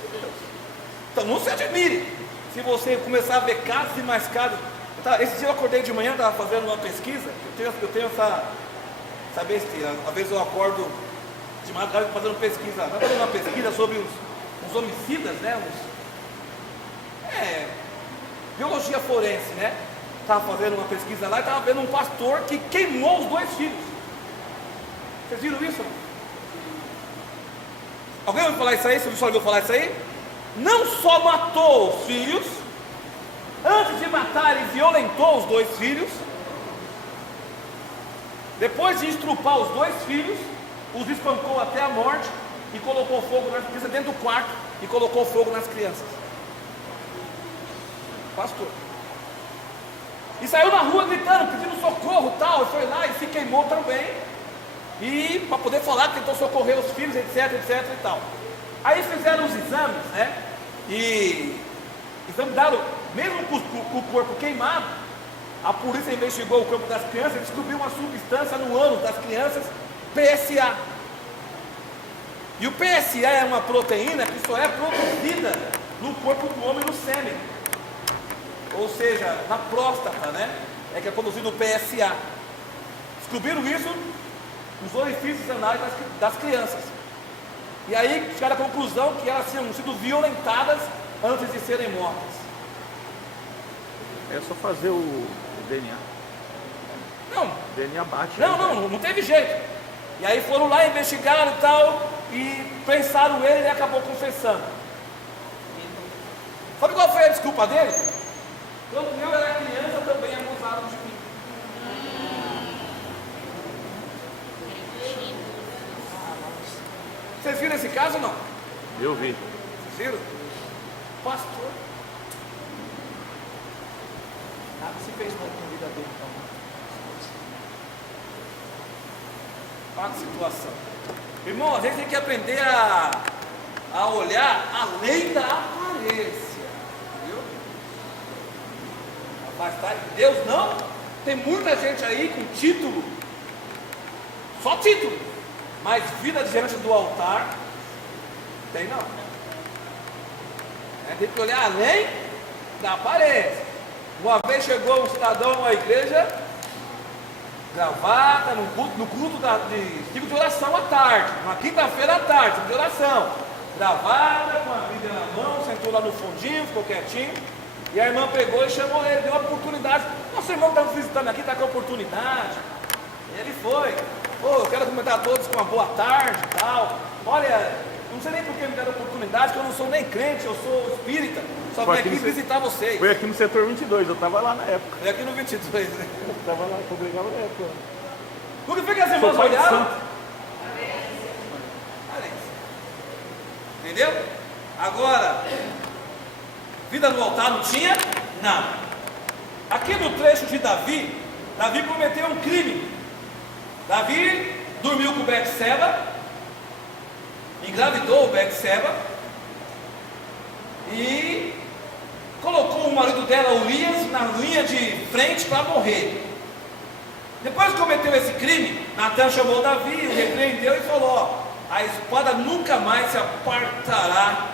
de Deus. Então não se admire se você começar a ver casos e mais casos. Esse dia eu acordei de manhã, estava fazendo uma pesquisa. Eu tenho essa besteira. Às vezes eu acordo de madrugada fazendo pesquisa. Estava fazendo uma pesquisa sobre uns homicidas, né? Biologia forense, né? Estava fazendo uma pesquisa lá e estava vendo um pastor que queimou os 2 filhos. Vocês viram isso? Alguém ouviu falar isso aí? Você só ouviu falar isso aí? Não só matou os filhos, antes de matar ele violentou os 2 filhos. Depois de estrupar os 2 filhos, os espancou até a morte e colocou fogo nas crianças dentro do quarto e colocou fogo nas crianças. Pastor. E saiu na rua gritando, pedindo socorro, tal, e foi lá e se queimou também. E para poder falar que tentou socorrer os filhos, etc, etc e tal. Aí fizeram os exames, né? E examinaram, mesmo com o corpo queimado, a polícia investigou o corpo das crianças e descobriu uma substância no ânus das crianças, PSA. E o PSA é uma proteína que só é produzida no corpo do homem no sêmen. Ou seja, na próstata, né? É que é produzido o PSA. Descobriram isso nos orifícios anais das crianças. E aí chegaram à conclusão que elas tinham sido violentadas antes de serem mortas. É só fazer o DNA. Não. O DNA bate. Não teve jeito. E aí foram lá, investigaram e tal, e pensaram ele e acabou confessando. Sabe qual foi a desculpa dele? Quando eu era criança também abusaram de mim. Vocês viram esse caso ou não? Eu vi. Vocês viram? Pastor. Nada se fez bom com a vida dele, então. Olha a situação. Irmão, a gente tem que aprender a olhar além da aparência. Viu? Rapaz, tá? Deus não. Tem muita gente aí com título. Só título. Mas vida diante do altar, tem não. Tem que olhar além da aparência. Uma vez chegou um cidadão à igreja, gravata, no culto de oração à tarde, uma quinta-feira à tarde, de oração. Gravata, com a Bíblia na mão, sentou lá no fundinho, ficou quietinho. E a irmã pegou e chamou ele, deu uma oportunidade. Nosso irmão está visitando aqui, está com oportunidade. E ele foi. Eu quero comentar a todos com uma boa tarde e tal. Olha, não sei nem por que me deram oportunidade, que eu não sou nem crente, eu sou espírita. Só vim aqui visitar vocês. Foi aqui no setor 22, eu estava lá na época. Foi aqui no 22, né? Eu estava lá, congregava na época. O que foi que as irmãs olharam? Entendeu? Agora, vida no altar não tinha nada. Aqui no trecho de Davi cometeu um crime. Davi dormiu com Betseba, engravidou Betseba e colocou o marido dela, Urias, na linha de frente para morrer. Depois que cometeu esse crime, Natan chamou Davi, o repreendeu e falou: a espada nunca mais se apartará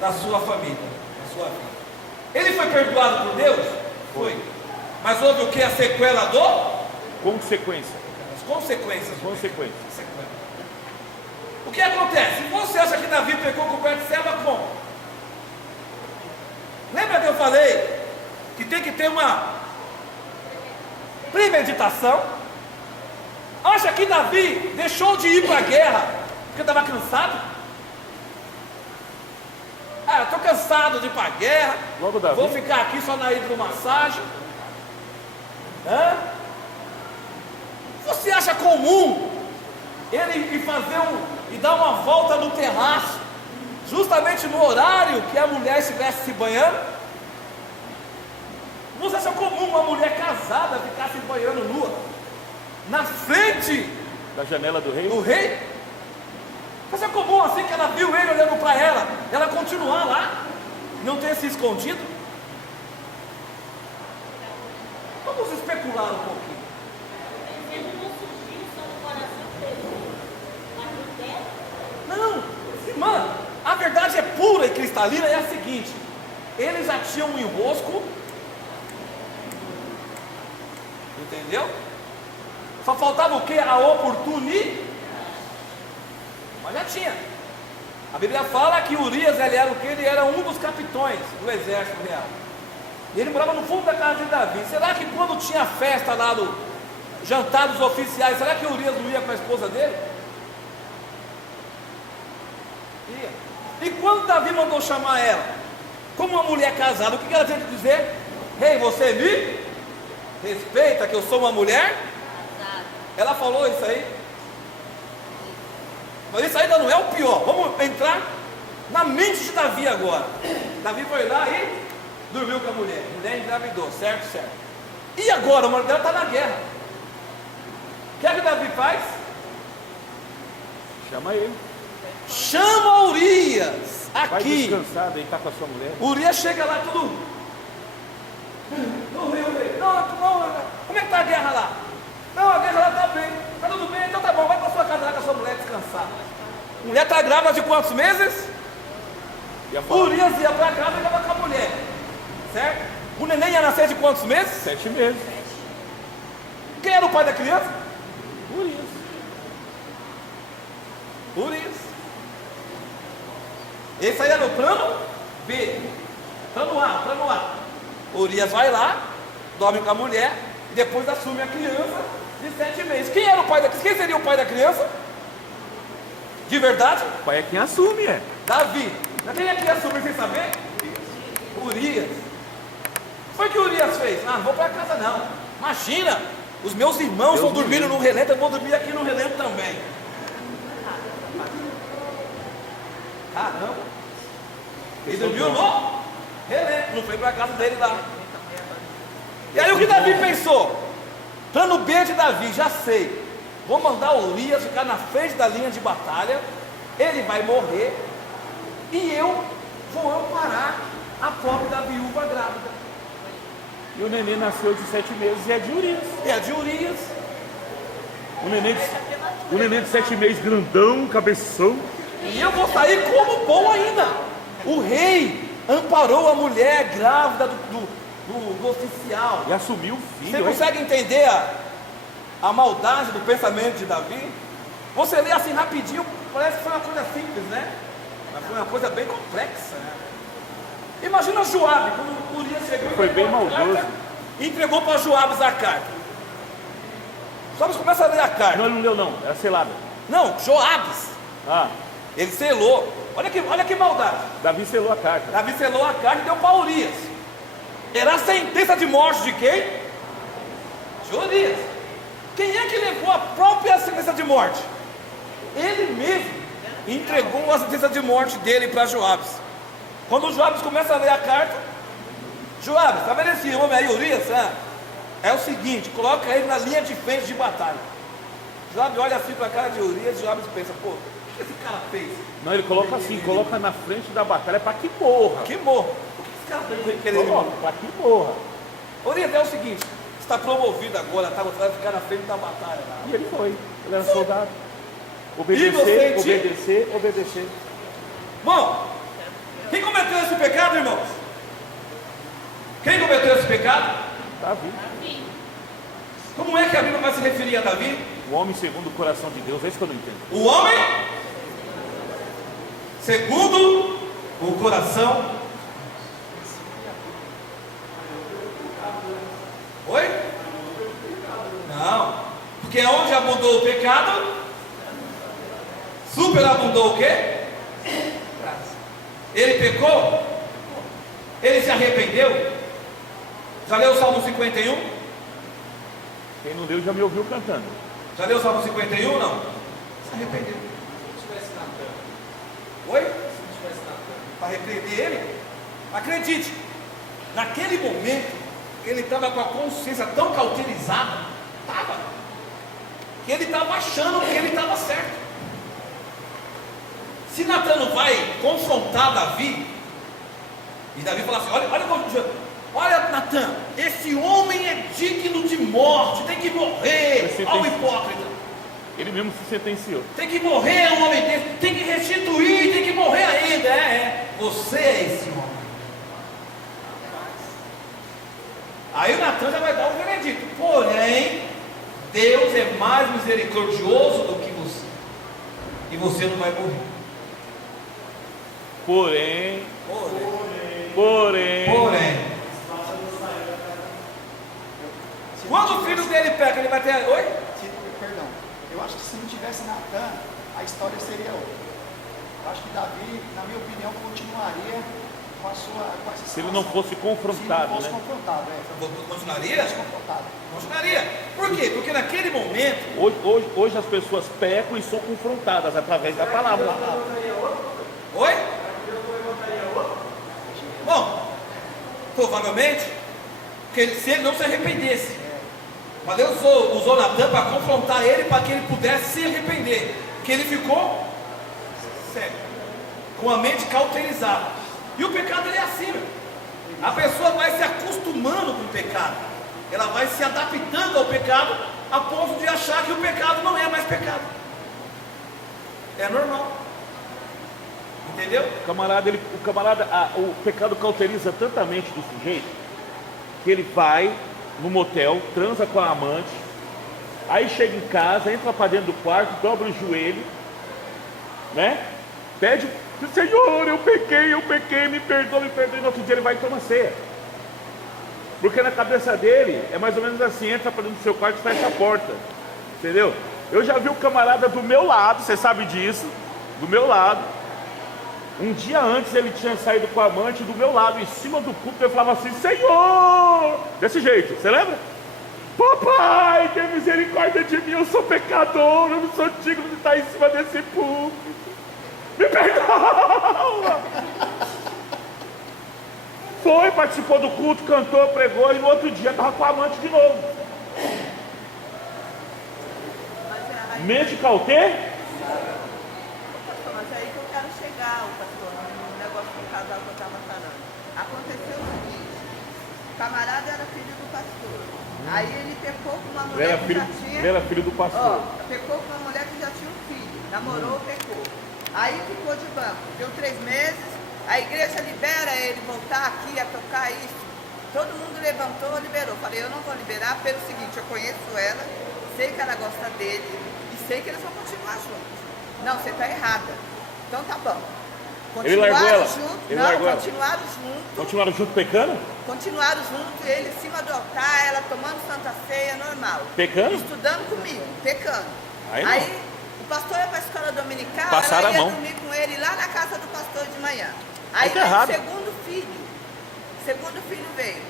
da sua família, da sua vida. Ele foi perdoado por Deus? Foi. Mas houve o que? A sequela do? Consequência. As consequências. Consequência. O que acontece? Você acha que Davi pecou com Betseba como? Lembra que eu falei que tem que ter uma premeditação? Acha que Davi deixou de ir para a guerra porque estava cansado? Estou cansado de ir para a guerra. Logo Davi. Vou ficar aqui só na hidromassagem. Você acha comum ele ir fazer e dar uma volta no terraço, justamente no horário que a mulher estivesse se banhando? Você acha comum uma mulher casada ficar se banhando nua na frente da janela do rei? Do rei? Você acha comum assim que ela viu ele olhando para ela continuar lá, não ter se escondido? Vamos especular um pouquinho. Não, Dalila é a seguinte: eles já tinham um enrosco, entendeu? Só faltava o que? A oportunidade. Mas já tinha. A Bíblia fala que Urias, ele era o que? Ele era um dos capitões do exército real. E ele morava no fundo da casa de Davi. Será que quando tinha festa lá do jantar dos oficiais, será que Urias não ia com a esposa dele? Ia. E quando Davi mandou chamar ela, como uma mulher casada, o que ela tinha que dizer? Rei, você me respeita que eu sou uma mulher? Ela falou isso aí. Mas isso ainda não é o pior. Vamos entrar na mente de Davi agora. Davi foi lá e dormiu com a mulher. A mulher engravidou, certo? Certo. E agora? O marido dela está na guerra. O que é que Davi faz? Chama ele. Chama Urias Vai aqui. descansar, deitar com a sua mulher. Urias chega lá tudo. Não, como é que está a guerra lá? Não, a guerra lá está bem. Está tudo bem, então tá bom, vai para sua casa lá com a sua mulher descansar. A mulher está grávida de quantos meses? Urias ia para casa e estava com a mulher. Certo? O neném ia nascer de quantos meses? 7 meses. Quem era o pai da criança? Urias. Urias. Esse aí era o plano B. Plano A. Urias vai lá, dorme com a mulher e depois assume a criança de 7 meses. Quem era o pai da criança? Quem seria o pai da criança? De verdade? O pai é quem assume, é. Davi. Mas quem é que ia assumir sem saber? Urias. Foi o que Urias fez? Não vou para casa não. Imagina, os meus irmãos vão dormir no relento, eu vou dormir aqui no relento também. Caramba. Ele dormiu no relento, não foi para a casa dele lá. E aí o que Davi pensou? Plano B de Davi, já sei. Vou mandar Urias ficar na frente da linha de batalha. Ele vai morrer e eu vou parar a pobre da viúva grávida. E o neném nasceu de 7 meses e é de Urias. É de Urias. O neném de 7 meses, grandão, cabeção. E eu vou sair como bom ainda. O rei amparou a mulher grávida do oficial. E assumiu o filho. Você consegue entender a maldade do pensamento de Davi? Você lê assim rapidinho, parece que foi uma coisa simples, né? Mas foi uma coisa bem complexa, né? Imagina Joabe, quando Urias chegou, foi bem maldoso, e entregou para Joabe a carta. Joabe começa a ler a carta. Não, ele não leu não, era selada. Não, Joabe. Ah. Ele selou. Olha que maldade. Davi selou a carta. Davi selou a carta e deu para Urias. Era a sentença de morte de quem? De Urias. Quem é que levou a própria sentença de morte? Ele mesmo entregou a sentença de morte dele para Joabe. Quando o Joabe começa a ler a carta, Joabe, está vendo esse homem aí, Urias? É o seguinte, coloca ele na linha de frente de batalha. Joabe olha assim para a cara de Urias e Joabe pensa, pô, o que esse cara fez? Não, ele coloca assim, coloca na frente da batalha para que morra. Que morra. O que esse cara fez? Para que morra. Urias, é o seguinte, está promovido agora, vai ficar na frente da batalha. E ele foi, ele era soldado. Obedecer. Bom, quem cometeu esse pecado, irmãos? Quem cometeu esse pecado? Davi. Como é que a Bíblia vai se referir a Davi? O homem segundo o coração de Deus, é isso que eu não entendo. O homem segundo o coração. Oi? Não, porque onde abundou o pecado, superabundou o quê? Ele pecou? Ele se arrependeu? Já leu o Salmo 51? Quem não leu já me ouviu cantando. Já leu o Salmo 51 não? Se arrependeu. Se tivesse Natan. Oi? Se não tivesse Natan. Para repreender ele? Acredite, naquele momento ele estava com a consciência tão cauterizada, que ele estava achando que ele estava certo. Se Natan não vai confrontar Davi, e Davi fala assim, olha Natan, esse homem é digno de morte, tem que morrer, ao hipócrita. Ele mesmo se sentenciou. Tem que morrer um homem desse, tem que restituir, tem que morrer ainda. Você é esse homem. Aí o Natan já vai dar o veredito. Porém, Deus é mais misericordioso do que você. E você não vai morrer. Porém. Quando o filho dele peca, ele vai ter. Oi? Perdão. Eu acho que se não tivesse Natan, a história seria outra. Eu acho que Davi, na minha opinião, continuaria com a essa Se ele não fosse confrontado, se ele não fosse né? confrontado, Continuaria? Confrontado. Continuaria. Por quê? Porque naquele momento. Hoje as pessoas pecam e são confrontadas através da palavra. Oi? Bom, provavelmente, se ele não se arrependesse. Mas Deus usou Natan para confrontar ele, para que ele pudesse se arrepender. Que ele ficou cego, com a mente cauterizada. E o pecado ele é assim, meu. A pessoa vai se acostumando com o pecado. Ela vai se adaptando ao pecado, a ponto de achar que o pecado não é mais pecado. É normal. Entendeu? O pecado cauteriza tantamente do sujeito que ele vai no motel, transa com a amante, aí chega em casa, entra para dentro do quarto, dobra o joelho, né? Pede, Senhor, eu pequei, me perdoa, e no outro dia ele vai e toma ceia. Porque na cabeça dele é mais ou menos assim: entra para dentro do seu quarto e fecha a porta. Entendeu? Eu já vi o camarada do meu lado, você sabe disso, do meu lado. Um dia antes ele tinha saído com a amante do meu lado, em cima do púlpito, ele falava assim: Senhor! Desse jeito, você lembra? Papai, tenha misericórdia de mim, eu sou pecador, eu não sou digno de estar em cima desse púlpito. Me perdoa! Foi, participou do culto, cantou, pregou, e no outro dia estava com a amante de novo. Mente cautê? Mas aí que eu quero chegar, o pastor, no negócio do casal que eu estava falando. Aconteceu o seguinte: o camarada era filho do pastor. Aí ele pecou com uma mulher que já tinha. Ele era filho do pastor. Pecou com uma mulher que já tinha um filho. Namorou, pecou. Aí ficou de banco. Deu 3 meses, a igreja libera ele voltar aqui a tocar isso. Todo mundo levantou, liberou. Falei, eu não vou liberar pelo seguinte: eu conheço ela, sei que ela gosta dele e sei que eles vão continuar juntos. Não, você está errada. Então tá bom. Ele largou ela? Continuaram juntos. Continuaram juntos pecando? Continuaram juntos, ele em cima do altar, ela tomando Santa Ceia, normal. Pecando? Estudando comigo, pecando. Aí o pastor ia para a escola dominical, passaram ela ia a mão. dormir com ele lá na casa do pastor de manhã. Aí tá veio errado. o segundo filho veio.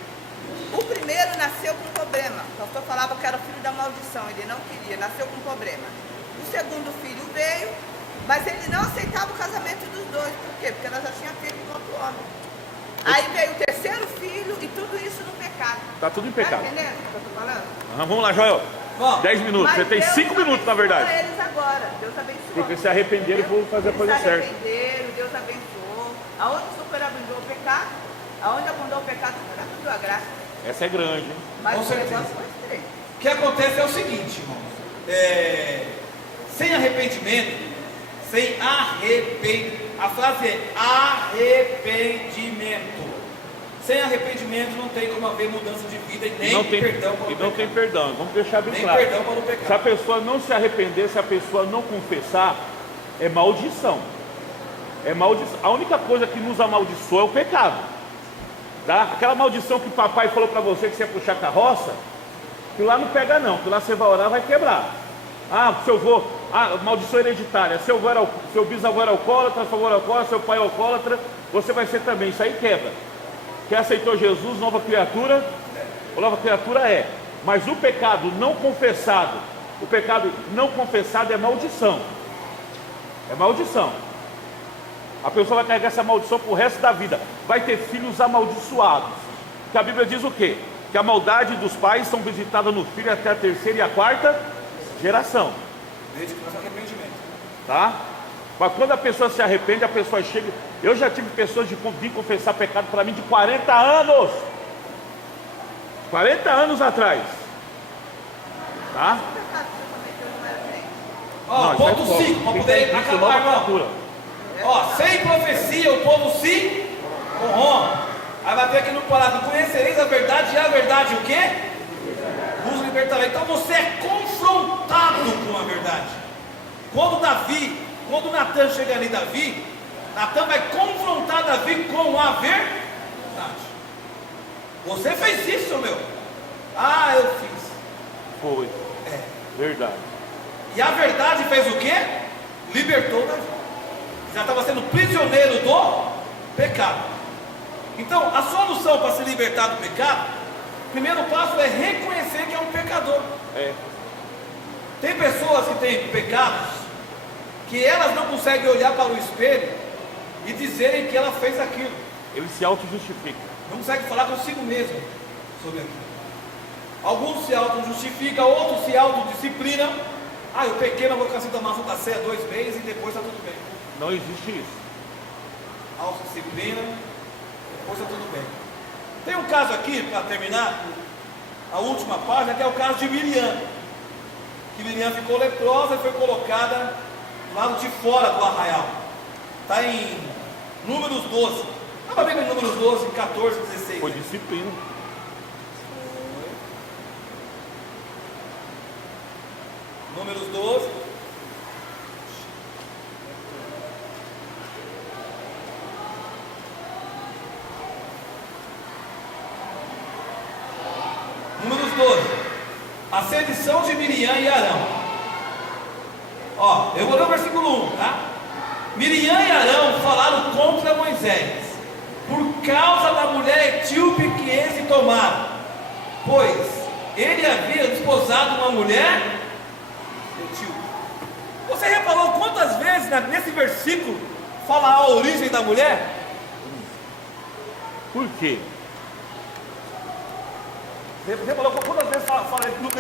O primeiro nasceu com problema. O pastor falava que era o filho da maldição, ele não queria, nasceu com problema. O segundo filho veio, mas ele não aceitava o casamento dos dois. Por quê? Porque ela já tinha filho com outro homem. Aí veio o terceiro filho e tudo isso no pecado. Tá tudo em pecado. Tá entendendo o que eu tô falando? Vamos lá, Joel. 10 minutos, Mas você tem Deus 5 minutos na verdade. eles agora. Deus abençoou. Porque se arrependeram e vão fazer a coisa certa. Eles se arrependeram, Deus abençoou. Aonde superabundou o pecado, aonde abundou o pecado, superabundou a graça. Essa é grande, hein? Mas Com o certeza. negócio foi estreito. O que acontece é o seguinte, irmãos. Sem arrependimento, a frase é arrependimento. Sem arrependimento não tem como haver mudança de vida e nem perdão para o pecado. Não tem perdão, vamos deixar bem Nem claro. perdão para o pecado. Se a pessoa não se arrepender, se a pessoa não confessar, é maldição. É maldição. A única coisa que nos amaldiçoa é o pecado. Tá? Aquela maldição que o papai falou para você que você ia puxar carroça, que lá não pega não, que lá você vai orar, vai quebrar. Seu avô, maldição hereditária, seu bisavô era alcoólatra, seu avô era alcoólatra, seu pai é alcoólatra, você vai ser também, isso aí quebra. Quem aceitou Jesus, nova criatura é. Mas o pecado não confessado é maldição. É maldição. A pessoa vai carregar essa maldição pro resto da vida. Vai ter filhos amaldiçoados. Que a Bíblia diz o quê? Que a maldade dos pais são visitadas no filho até a 3ª e a 4ª geração. Desde que não se arrependimento. Tá? Mas quando a pessoa se arrepende, a pessoa chega. Eu já tive pessoas de vir confessar pecado para mim de 40 anos. 40 anos atrás. Tá? O pecado que você cometeu não era crente. Ó, Não, isso é ponto fogo. 5, para Quem poder tem Cristo, acabar, nova irmão. criatura. Ó, sem profecia o povo se corrompe. Aí vai ter aqui no parágrafo: conhecereis a verdade, e a verdade o quê? Vos libertará. Então você é confrontado com a verdade. Quando Natan chega ali, Natan vai confrontar Davi com a verdade. Você fez isso, meu. Ah, eu fiz. Foi. Verdade. E a verdade fez o quê? Libertou Davi. Já estava sendo prisioneiro do pecado. Então, a solução para se libertar do pecado, o primeiro passo é reconhecer que é um pecador. Tem pessoas que têm pecados que elas não conseguem olhar para o espelho e dizerem que ela fez aquilo. Ele se auto-justifica. Não consegue falar consigo mesmo sobre aquilo. Alguns se auto-justificam, outros se autodisciplinam. Ah, eu pequei na vocação da Maçã da Sé 2 meses e depois está tudo bem. Não existe isso. Autodisciplina, depois está tudo bem. Tem um caso aqui, para terminar, a última página, que é o caso de Miriam. Que Miriam ficou leprosa e foi colocada do lado de fora do arraial. Está em Números 12. Dá para ver em Números 12, 14, 16. Foi disciplina. Números 12. Números 12. A sedição de Miriam e Arão. Ó, eu vou ler o versículo 1, tá? Miriam e Arão falaram contra Moisés, por causa da mulher etíope que eles tomaram, pois ele havia desposado uma mulher etíope. Você reparou quantas vezes nesse versículo fala a origem da mulher? Por quê? Você reparou quantas vezes fala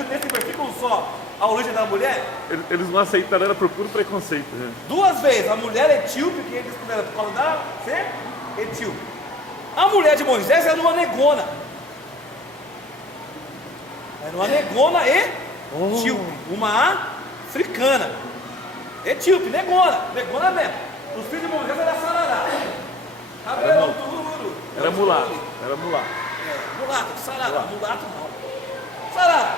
nesse versículo só a origem da mulher? Eles não aceitaram, era por puro preconceito. Né? 2 vezes, a mulher etíope, que eles puderam por causa da ser etíope. A mulher de Moisés era uma negona. Era uma negona etíope, uma africana. Etíope, negona mesmo. Os filhos de Moisés eram sarará. Cabelão duro. Era mulato. Era mulato. Mulato, sarará, mulato não. Sarará.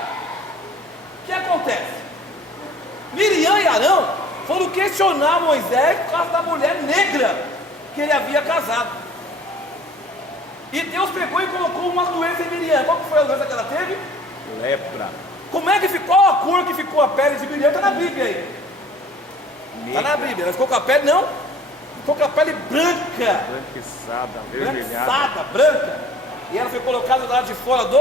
O que acontece? Miriam e Arão foram questionar Moisés por causa da mulher negra que ele havia casado. E Deus pegou e colocou uma doença em Miriam. Qual que foi a doença que ela teve? Lepra. Como é que ficou? Qual a cor que ficou a pele de Miriam? Está na Bíblia aí. Está na Bíblia. Ela ficou com a pele, não? Ficou com a pele branca. Branquiçada, avermelhada. Branquiçada, branca. E ela foi colocada do lado de fora do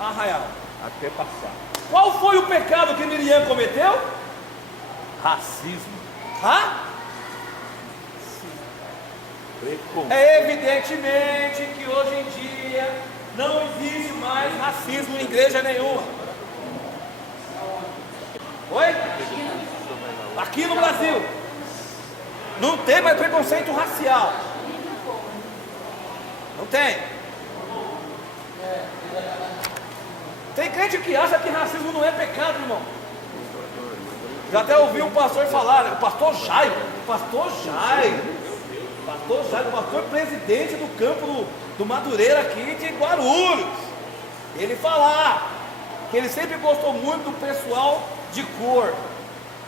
arraial. Até passar. Qual foi o pecado que Miriam cometeu? Racismo. É evidentemente que hoje em dia não existe mais racismo em igreja nenhuma. Oi? Aqui no Brasil não tem mais preconceito racial. Não tem. Tem crente que acha que racismo não é pecado, irmão. Já até ouvi um pastor falar, o pastor Jairo, o pastor presidente do campo do Madureira aqui de Guarulhos. Ele falar que ele sempre gostou muito do pessoal de cor,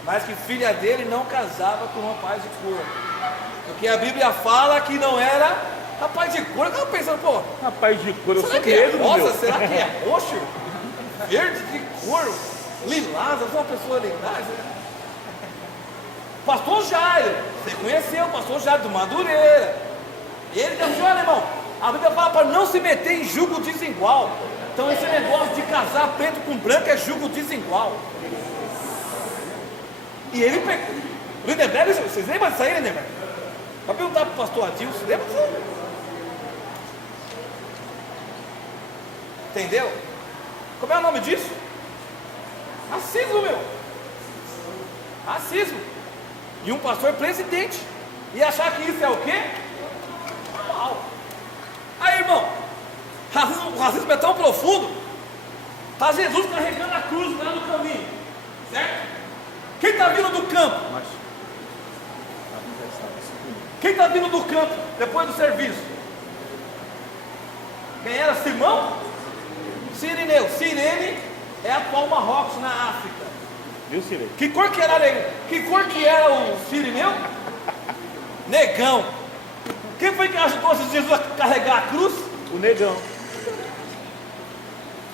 mas que filha dele não casava com um rapaz de cor, porque a Bíblia fala que não era rapaz de cor. Eu estava pensando, pô, rapaz de cor, eu sou que é negro, rosa? meu. Será que é roxo? Verde de cor? Lilás? Eu sou uma pessoa lilás, né? Pastor Jairo, você conheceu o pastor Jairo do Madureira. Ele disse: olha, irmão, a Bíblia fala para não se meter em julgo desigual. Então esse negócio de casar preto com branco é julgo desigual. E ele pegou. Lindenberg, vocês lembram disso aí, Lindenberg? Vai perguntar para o pastor Adilson, lembra disso aí? Entendeu? Como é o nome disso? Racismo, meu. Racismo. E um pastor presidente. E achar que isso é o quê? Normal. Aí, irmão, o racismo é tão profundo. Está Jesus carregando a cruz lá no caminho. Certo? Quem está vindo do campo? Quem está vindo do campo depois do serviço? Quem era Simão? Cirineu. Cirene é atual Marrocos, na África. Viu, Cirene? Que cor que era o Cirineu? Negão. Quem foi que ajudou Jesus a carregar a cruz? O negão.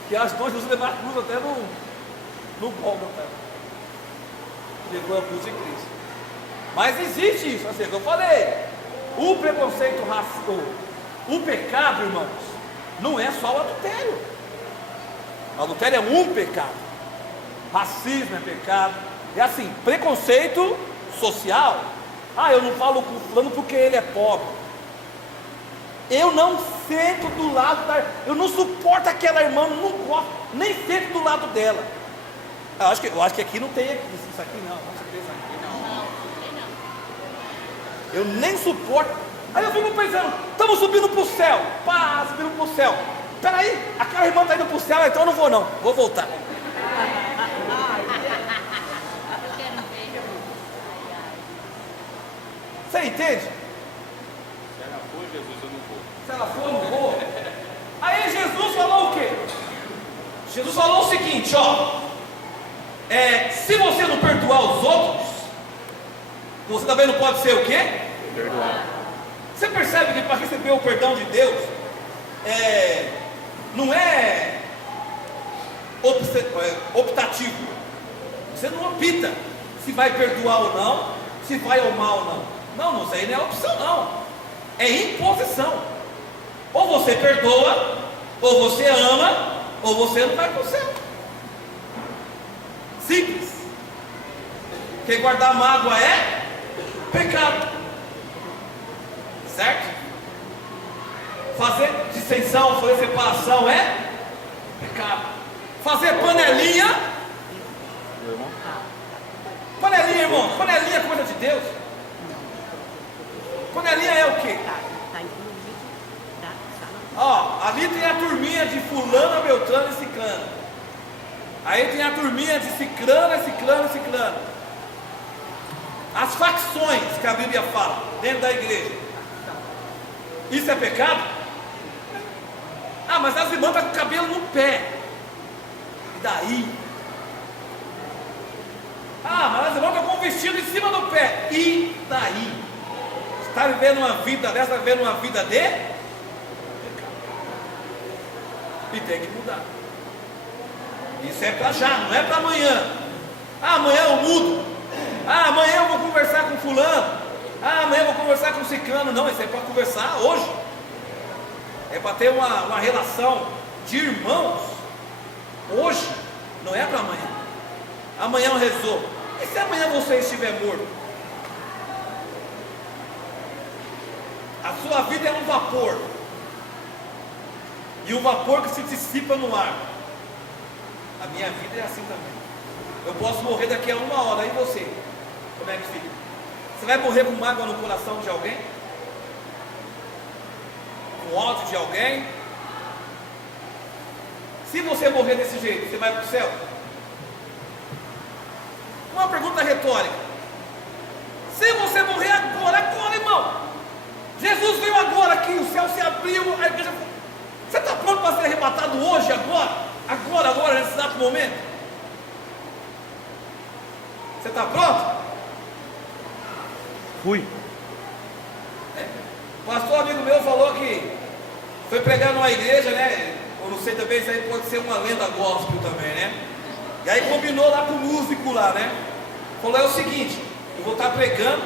Que ajudou Jesus a levar a cruz até no Gólgota. Levou a cruz de Cristo. Mas existe isso, assim que eu falei. O preconceito racial, o pecado, irmãos, não é só o adultério. O adultério é um pecado. Racismo é pecado. É assim, preconceito social. Eu não falo com o fulano porque ele é pobre. Eu não sento do lado da... Eu não suporto aquela irmã, não gosto, nem sento do lado dela. Eu acho que aqui não tem isso aqui não. Com certeza aqui não. Eu nem suporto. Aí eu fico pensando, estamos subindo para o céu. Subindo para o céu. Peraí, aquela irmã está indo para o céu, então eu não vou não. Vou voltar. Você entende? Se ela for, Jesus, eu não vou. Se ela for, eu não vou. Aí Jesus falou o quê? Jesus falou o seguinte, se você não perdoar os outros, você também não pode ser o quê? Perdoar. Você percebe que para receber o perdão de Deus, não é optativo. Você não opta se vai perdoar ou não, se vai amar ou não. Não, isso aí não é opção não. É imposição. Ou você perdoa, ou você ama, ou você não vai para o céu. Simples. Porque guardar mágoa é pecado. Certo? Fazer dissensão, fazer separação é pecado. Fazer panelinha. Panelinha, irmão. Panelinha é coisa de Deus. Panelinha é o quê? Ali tem a turminha de fulano, beltrano e ciclano. Aí tem a turminha de ciclano, ciclano. As facções que a Bíblia fala dentro da igreja. Isso é pecado? Mas as irmãs estão com o cabelo no pé. E daí? Mas as irmãs estão com o vestido em cima do pé. E daí? Você está vivendo uma vida dessa, está vivendo uma vida de pecado. E tem que mudar. Isso é para já, não é para amanhã. Amanhã eu mudo. Amanhã eu vou conversar com fulano. Amanhã eu vou conversar com ciclano. Não, isso é para conversar hoje. É para ter uma relação de irmãos hoje. Não é para amanhã. Amanhã eu resolvo. E se amanhã você estiver morto? A sua vida é um vapor. E o vapor que se dissipa no ar. A minha vida é assim também. Eu posso morrer daqui a 1 hora. E você? Como é que fica? Você vai morrer com mágoa no coração de alguém? Com ódio de alguém? Se você morrer desse jeito, você vai para o céu? Uma pergunta retórica. Se você morrer agora, irmão. Jesus veio agora aqui, o céu se abriu, a igreja... Você está pronto para ser arrebatado hoje, agora? Agora, nesse exato momento? Você está pronto? Fui. O pastor amigo meu falou que foi pregar numa igreja, né? Eu não sei também, isso aí pode ser uma lenda gospel também, né? E aí combinou lá com o músico lá, né? Falou, é o seguinte, eu vou estar pregando,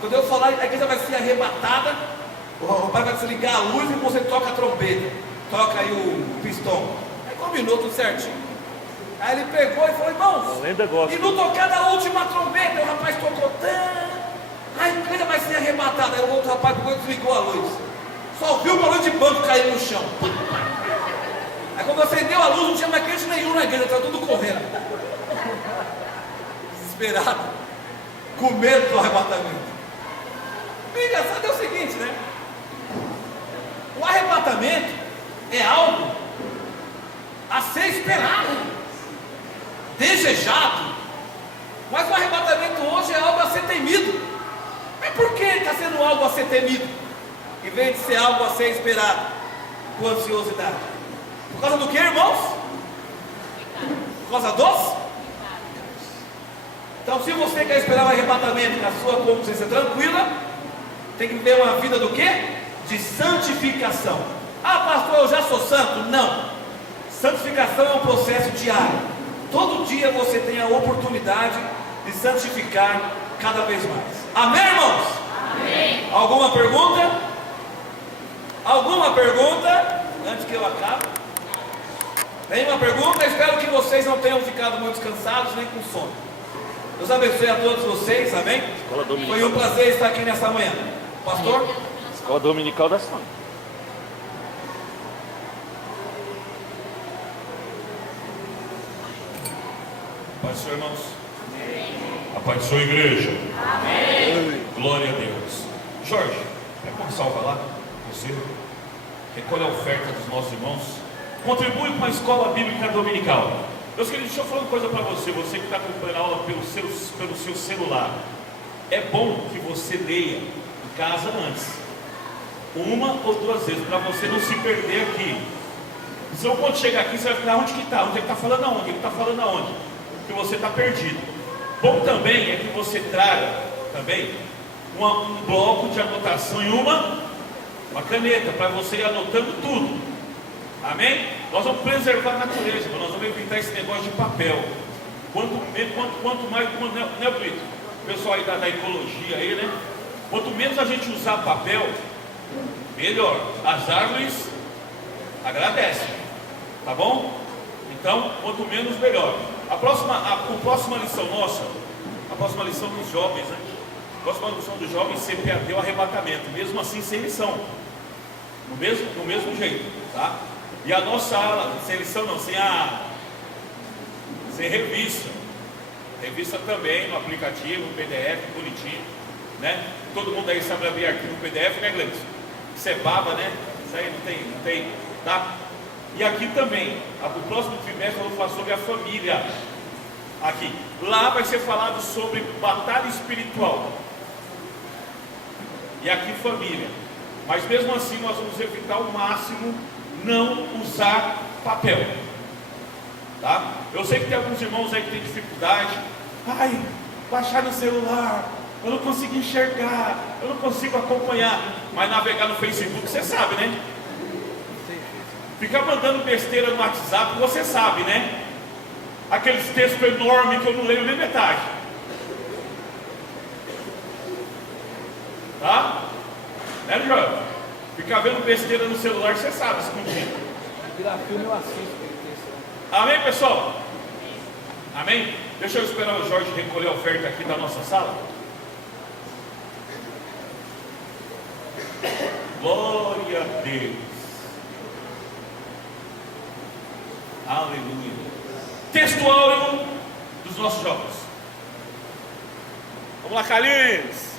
quando eu falar, a igreja vai ser arrebatada, o pai vai desligar a luz e você toca a trombeta, toca aí o pistão. Aí combinou tudo certinho. Aí ele pegou e falou, irmãos, e no tocar da última trombeta, o rapaz tocou, a igreja vai ser arrebatada. Aí o outro rapaz pegou e desligou a luz. Só viu o barulho de banco cair no chão. Aí quando acendeu a luz, não tinha mais crente nenhum na igreja, estava tudo correndo. Desesperado, com medo do arrebatamento. O engraçado é o seguinte, né? O arrebatamento é algo a ser esperado, desejado, Mas o arrebatamento hoje é algo a ser temido. Mas por que está sendo algo a ser temido, em vez de ser algo a ser esperado com ansiosidade? Por causa do que, irmãos? Por causa dos? Então, se você quer esperar o arrebatamento com a sua consciência tranquila, tem que viver uma vida do quê? De santificação. Ah, pastor, eu já sou santo? Não. Santificação é um processo diário. Todo dia você tem a oportunidade de santificar cada vez mais. Amém, irmãos? Amém. Alguma pergunta? Alguma pergunta? Antes que eu acabe. Tem uma pergunta? Espero que vocês não tenham ficado muito cansados nem com sono. Deus abençoe a todos vocês, amém? Foi um prazer estar aqui nessa manhã. Pastor? Escola Dominical da Sônia. Paz do Senhor, irmãos. A paz do Senhor, igreja. Amém. Glória a Deus. Jorge, quer começar o lá? Você recolhe a oferta dos nossos irmãos. Contribui com a escola bíblica dominical. Meus queridos, deixa eu falar uma coisa para você. Você que está acompanhando a aula pelo seu celular. É bom que você leia em casa antes, uma ou duas vezes, para você não se perder aqui. Senão quando chegar aqui, você vai ficar, onde que está? Onde ele está falando aonde? Ele está falando aonde? Porque você está perdido. Bom também é que você traga também um bloco de anotação e uma caneta, para você ir anotando tudo. Amém? Nós vamos preservar a natureza, nós vamos evitar esse negócio de papel. Quanto mais, né, Brito? O pessoal aí da ecologia aí, né? Quanto menos a gente usar papel, melhor. As árvores agradecem, tá bom? Então, quanto menos, melhor. A próxima lição nossa, a próxima lição dos jovens, né? A próxima lição dos jovens, CPAD, o arrebatamento, mesmo assim sem lição, no mesmo jeito, tá? E a nossa aula, sem lição não, sem revista, revista também no aplicativo, PDF, bonitinho, né? Todo mundo aí sabe abrir arquivo PDF, né, Gleison? Isso é baba, né? Isso aí não tem, tá? E aqui também, o próximo trimestre eu vou falar sobre a família. Aqui, lá vai ser falado sobre batalha espiritual. E aqui família. Mas mesmo assim nós vamos evitar ao máximo não usar papel. Tá? Eu sei que tem alguns irmãos aí que tem dificuldade. Ai, baixar no celular, eu não consigo enxergar, eu não consigo acompanhar. Mas navegar no Facebook você sabe, né? Ficar mandando besteira no WhatsApp, você sabe, né? Aqueles textos enormes que eu não leio nem metade. Tá? Né, João? Ficar vendo besteira no celular, você sabe, escondido. Virar filme eu assisto. Amém, pessoal? Amém? Deixa eu esperar o Jorge recolher a oferta aqui da nossa sala. Glória a Deus. Aleluia. Textual dos nossos jovens. Vamos lá, Carlinhos.